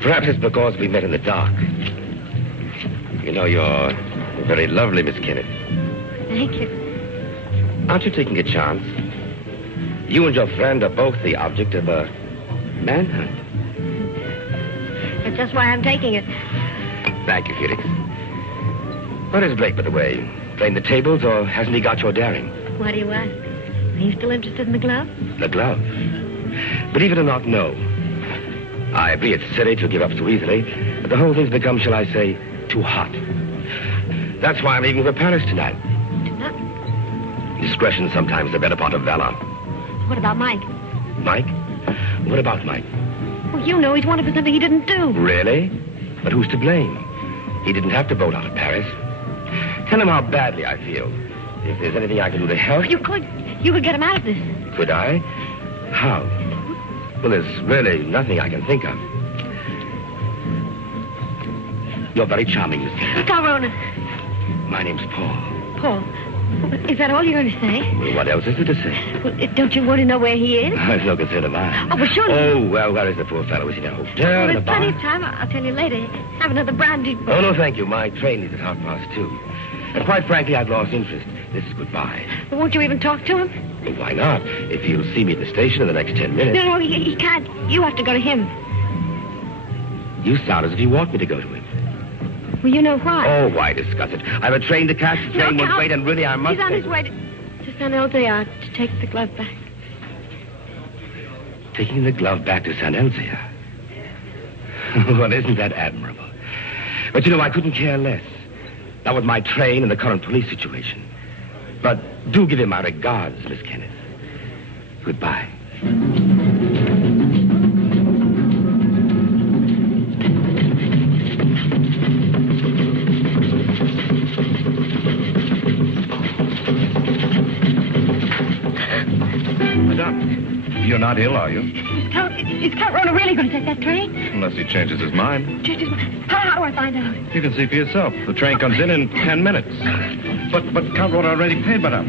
Perhaps it's because we met in the dark. You know, you're very lovely, Miss Kenneth. Thank you. Aren't you taking a chance? You and your friend are both the object of a manhunt. That's just why I'm taking it. Thank you, Felix. Where is Blake, by the way? Playing the tables, or hasn't he got your daring? What do you ask? Are you still interested in the glove? The glove? Believe it or not, no. I agree it's silly to give up so easily, but the whole thing's become, shall I say, too hot. That's why I'm leaving for Paris tonight. Tonight? Discretion sometimes the better part of valor. What about Mike? Mike? What about Mike? Well, you know he's wanted for something he didn't do. Really? But who's to blame? He didn't have to boat out of Paris. Tell him how badly I feel. If there's anything I can do to help... You could get him out of this. Could I? How? Well, there's really nothing I can think of. You're very charming, Miss Kenneth. Corona. My name's Paul. Paul. Is that all you're going to say? Well, what else is there to say? Well, don't you want to know where he is? There's no concern of mine. Oh, but surely... Oh, well, where is the poor fellow? Is he in a hotel, Well, in a there's bar? plenty of time. I'll tell you later. Have another brandy. Oh, no, thank you. My train leaves at 2:30. And quite frankly, I've lost interest. This is goodbye. But won't you even talk to him? Well, why not? If he'll see me at the station in the next 10 minutes. No, he can't. You have to go to him. You sound as if you want me to go to him. Well, you know why. Oh, why discuss it? I have a train to catch. The train won't wait, and really I must... He's on his way to San Elzea to take the glove back. Taking the glove back to San Elzea? Well, isn't that admirable? But, you know, I couldn't care less. Not with my train and the current police situation. But do give him my regards, Miss Kenneth. Goodbye. Madame, you're not ill, are you? Is Count Rona really going to take that train? Unless he changes his mind. How do I find out? You can see for yourself. The train comes in 10 minutes. But Count Rona already paid, madame.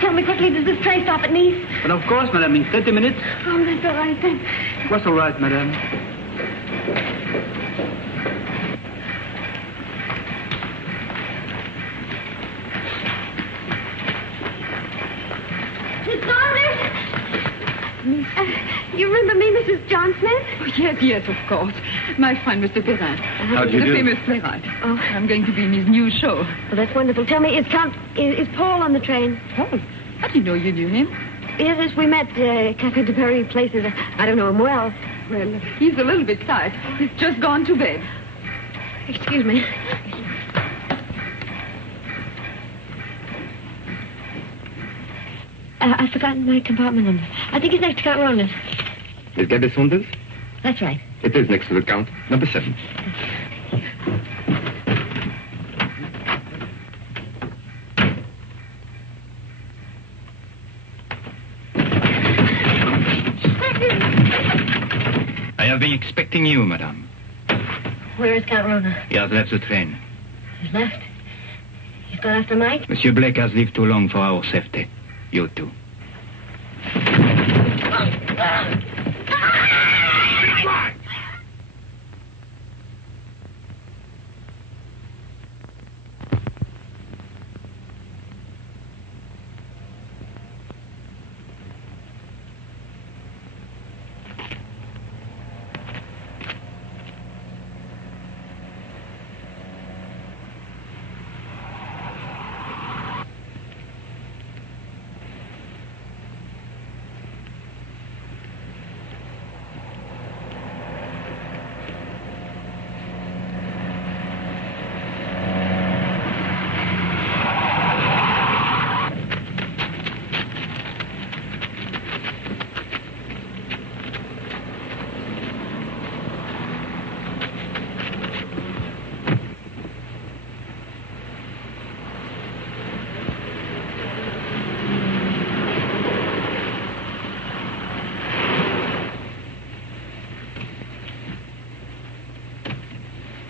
Tell me quickly, does this train stop at Nice? But of course, madame, in 30 minutes. Oh, that's all right then. What's all right, madame? Miss Saunders! me? You remember me, Mrs. Johnson? Oh, yes, of course. My friend, Mr. Perrin. How do you do? The famous playwright. Oh. I'm going to be in his new show. Well, that's wonderful. Tell me, is Paul on the train? Paul? I didn't know you knew him. Yes, we met Cafe de Paris places. I don't know him well. Well, he's a little bit tired. He's just gone to bed. Excuse me. I've forgotten my compartment number. I think it's next to Count Rona's. Is that the Saunders? That's right. It is next to the Count. Number 7. I have been expecting you, madame. Where is Count Rona? He has left the train. He's left. He's gone after Mike? Monsieur Blake has lived too long for our safety. You too.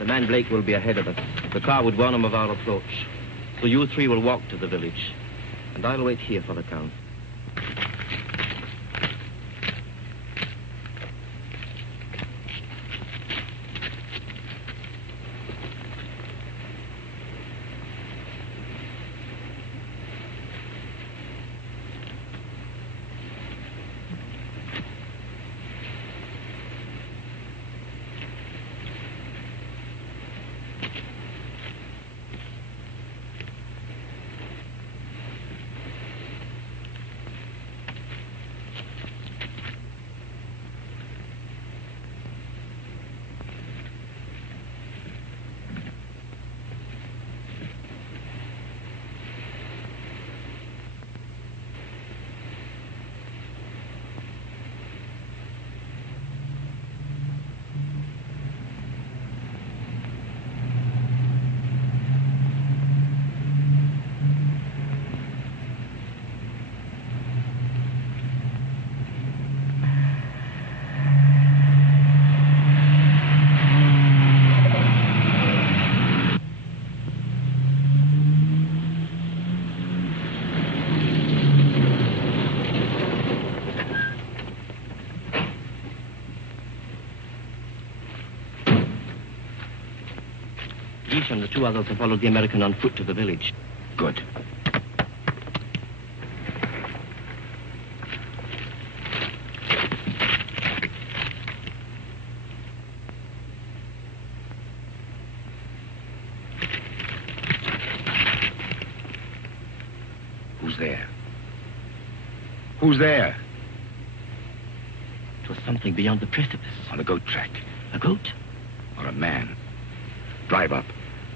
Man Blake will be ahead of us. The car would warn him of our approach. So you 3 will walk to the village. And I'll wait here for the Count. And the 2 others have followed the American on foot to the village. Good. Who's there? Who's there? It was something beyond the precipice. On the goat track. A goat? Or a man. Drive up.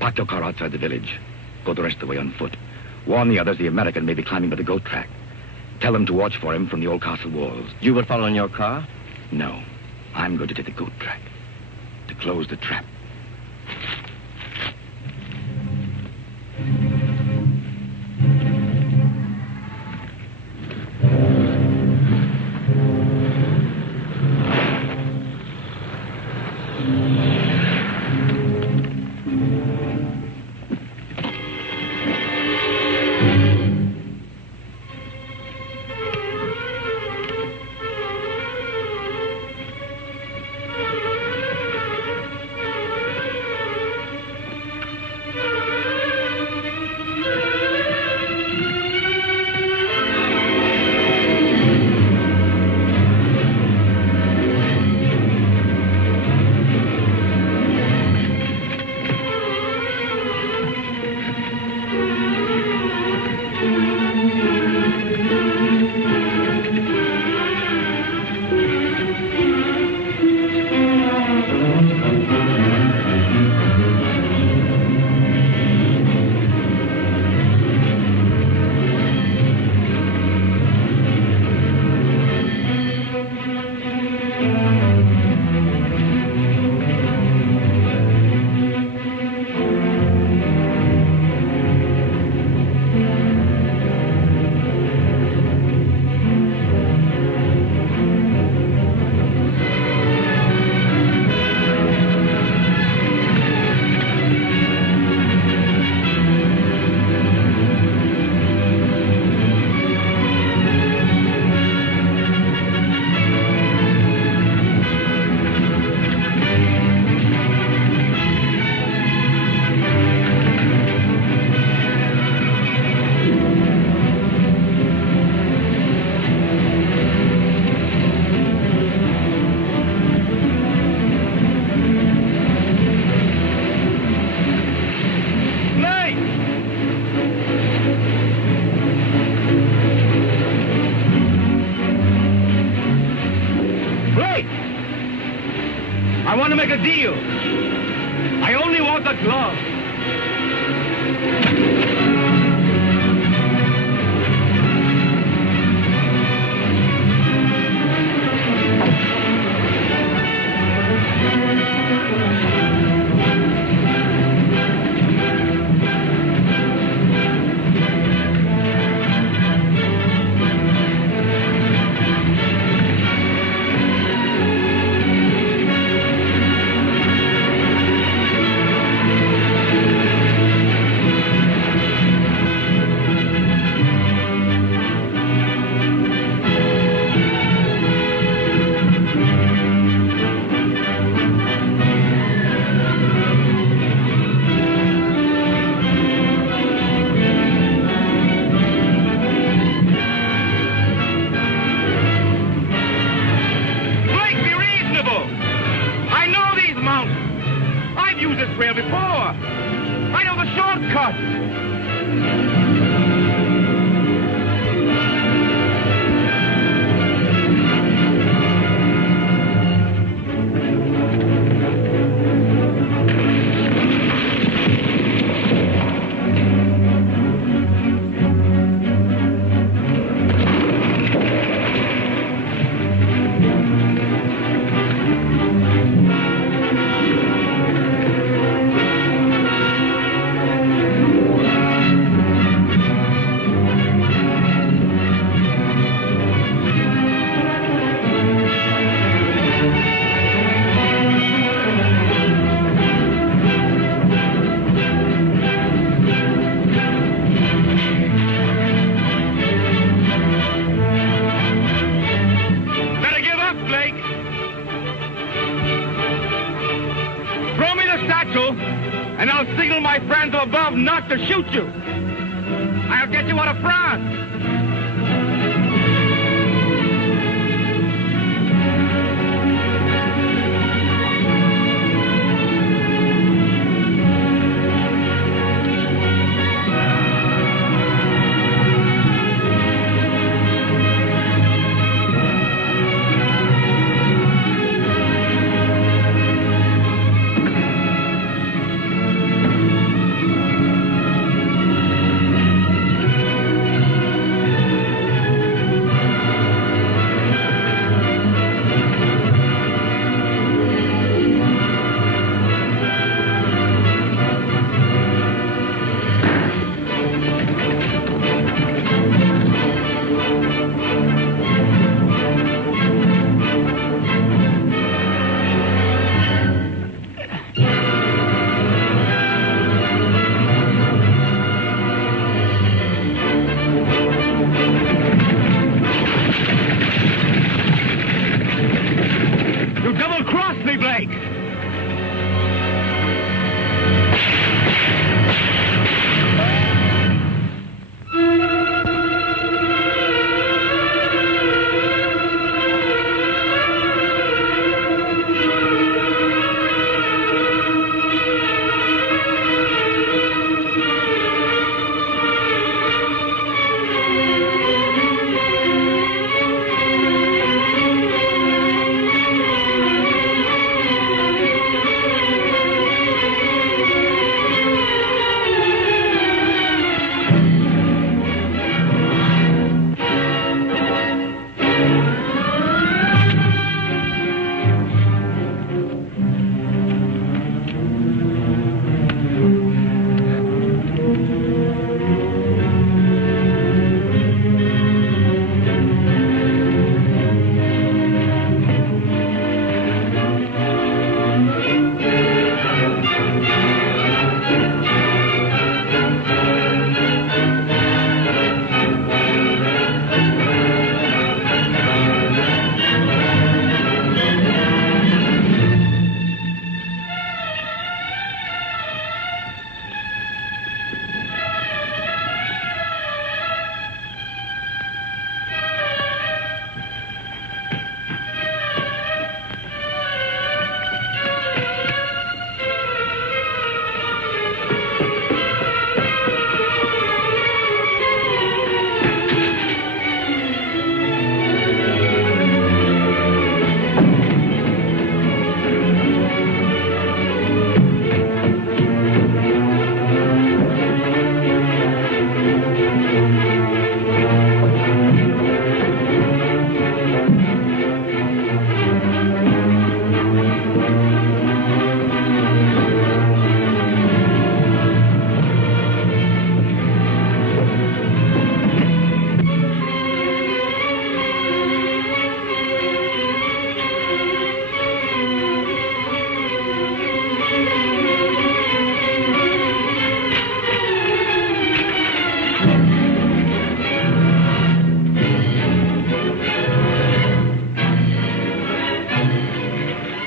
Park your car outside the village. Go the rest of the way on foot. Warn the others the American may be climbing by the goat track. Tell them to watch for him from the old castle walls. You will follow in your car? No. I'm going to take the goat track. To close the trap. Blake! I want to make a deal. I only want the glove. Not to shoot you. I'll get you out of France.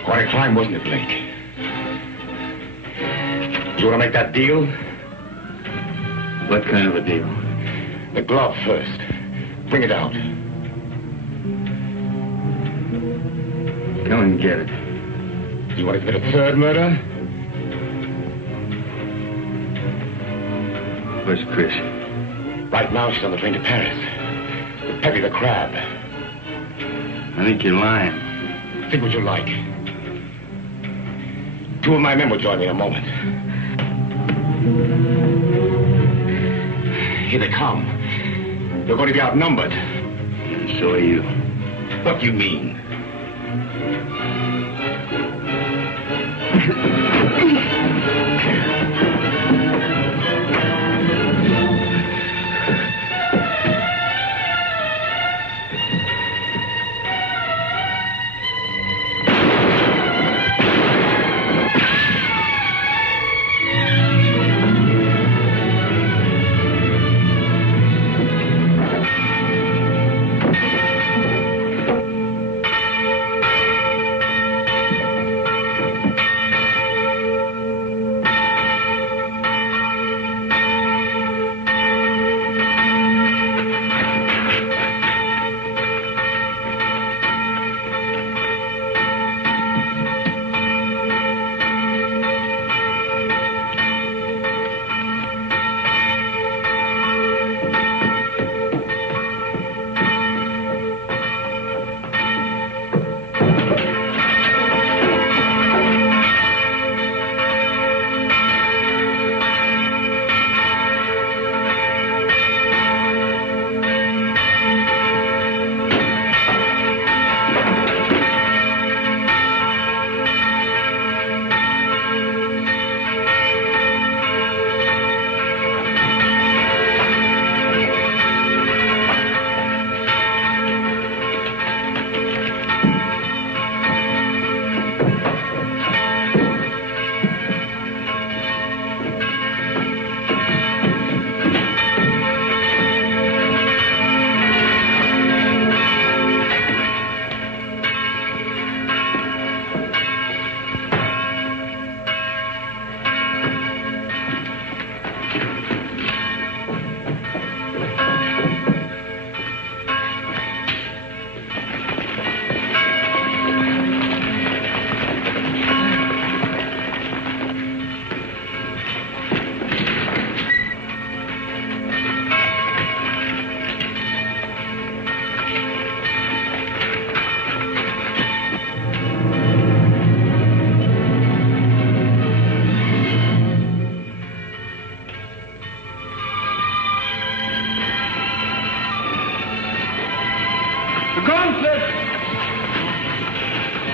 Quite a climb, wasn't it, Blake? You want to make that deal? What kind of a deal? The glove first. Bring it out. Come and get it. You want to commit a third murder? Where's Chris? Right now, she's on the train to Paris. With Peppy the Crab. I think you're lying. Think what you like. 2 of my men will join me in a moment. Here they come. They're going to be outnumbered. And so are you. What do you mean?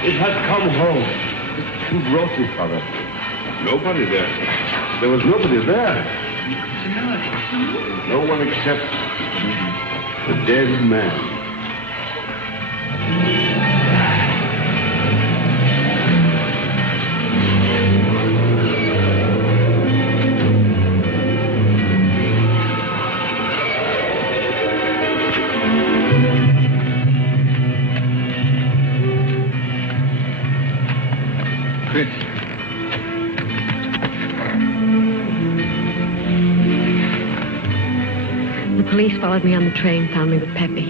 It has come home. Who brought it, Father? Nobody there. There was nobody there. No one except the dead man. The police followed me on the train, found me with Peppy.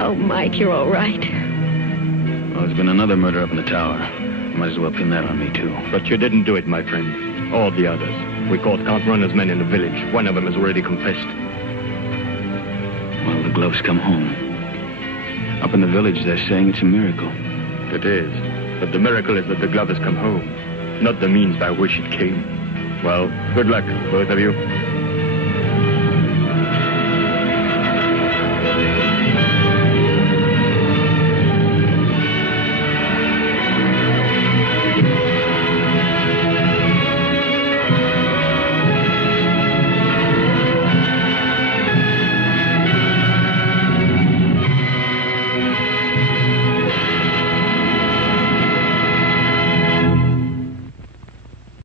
Oh, Mike, you're all right. Well, there's been another murder up in the tower. Might as well pin that on me, too. But you didn't do it, my friend. All the others. We caught Count Rona's men in the village. One of them has already confessed. Well, the gloves come home. Up in the village, they're saying it's a miracle. It is. But the miracle is that the glove has come home, not the means by which it came. Well, good luck, both of you.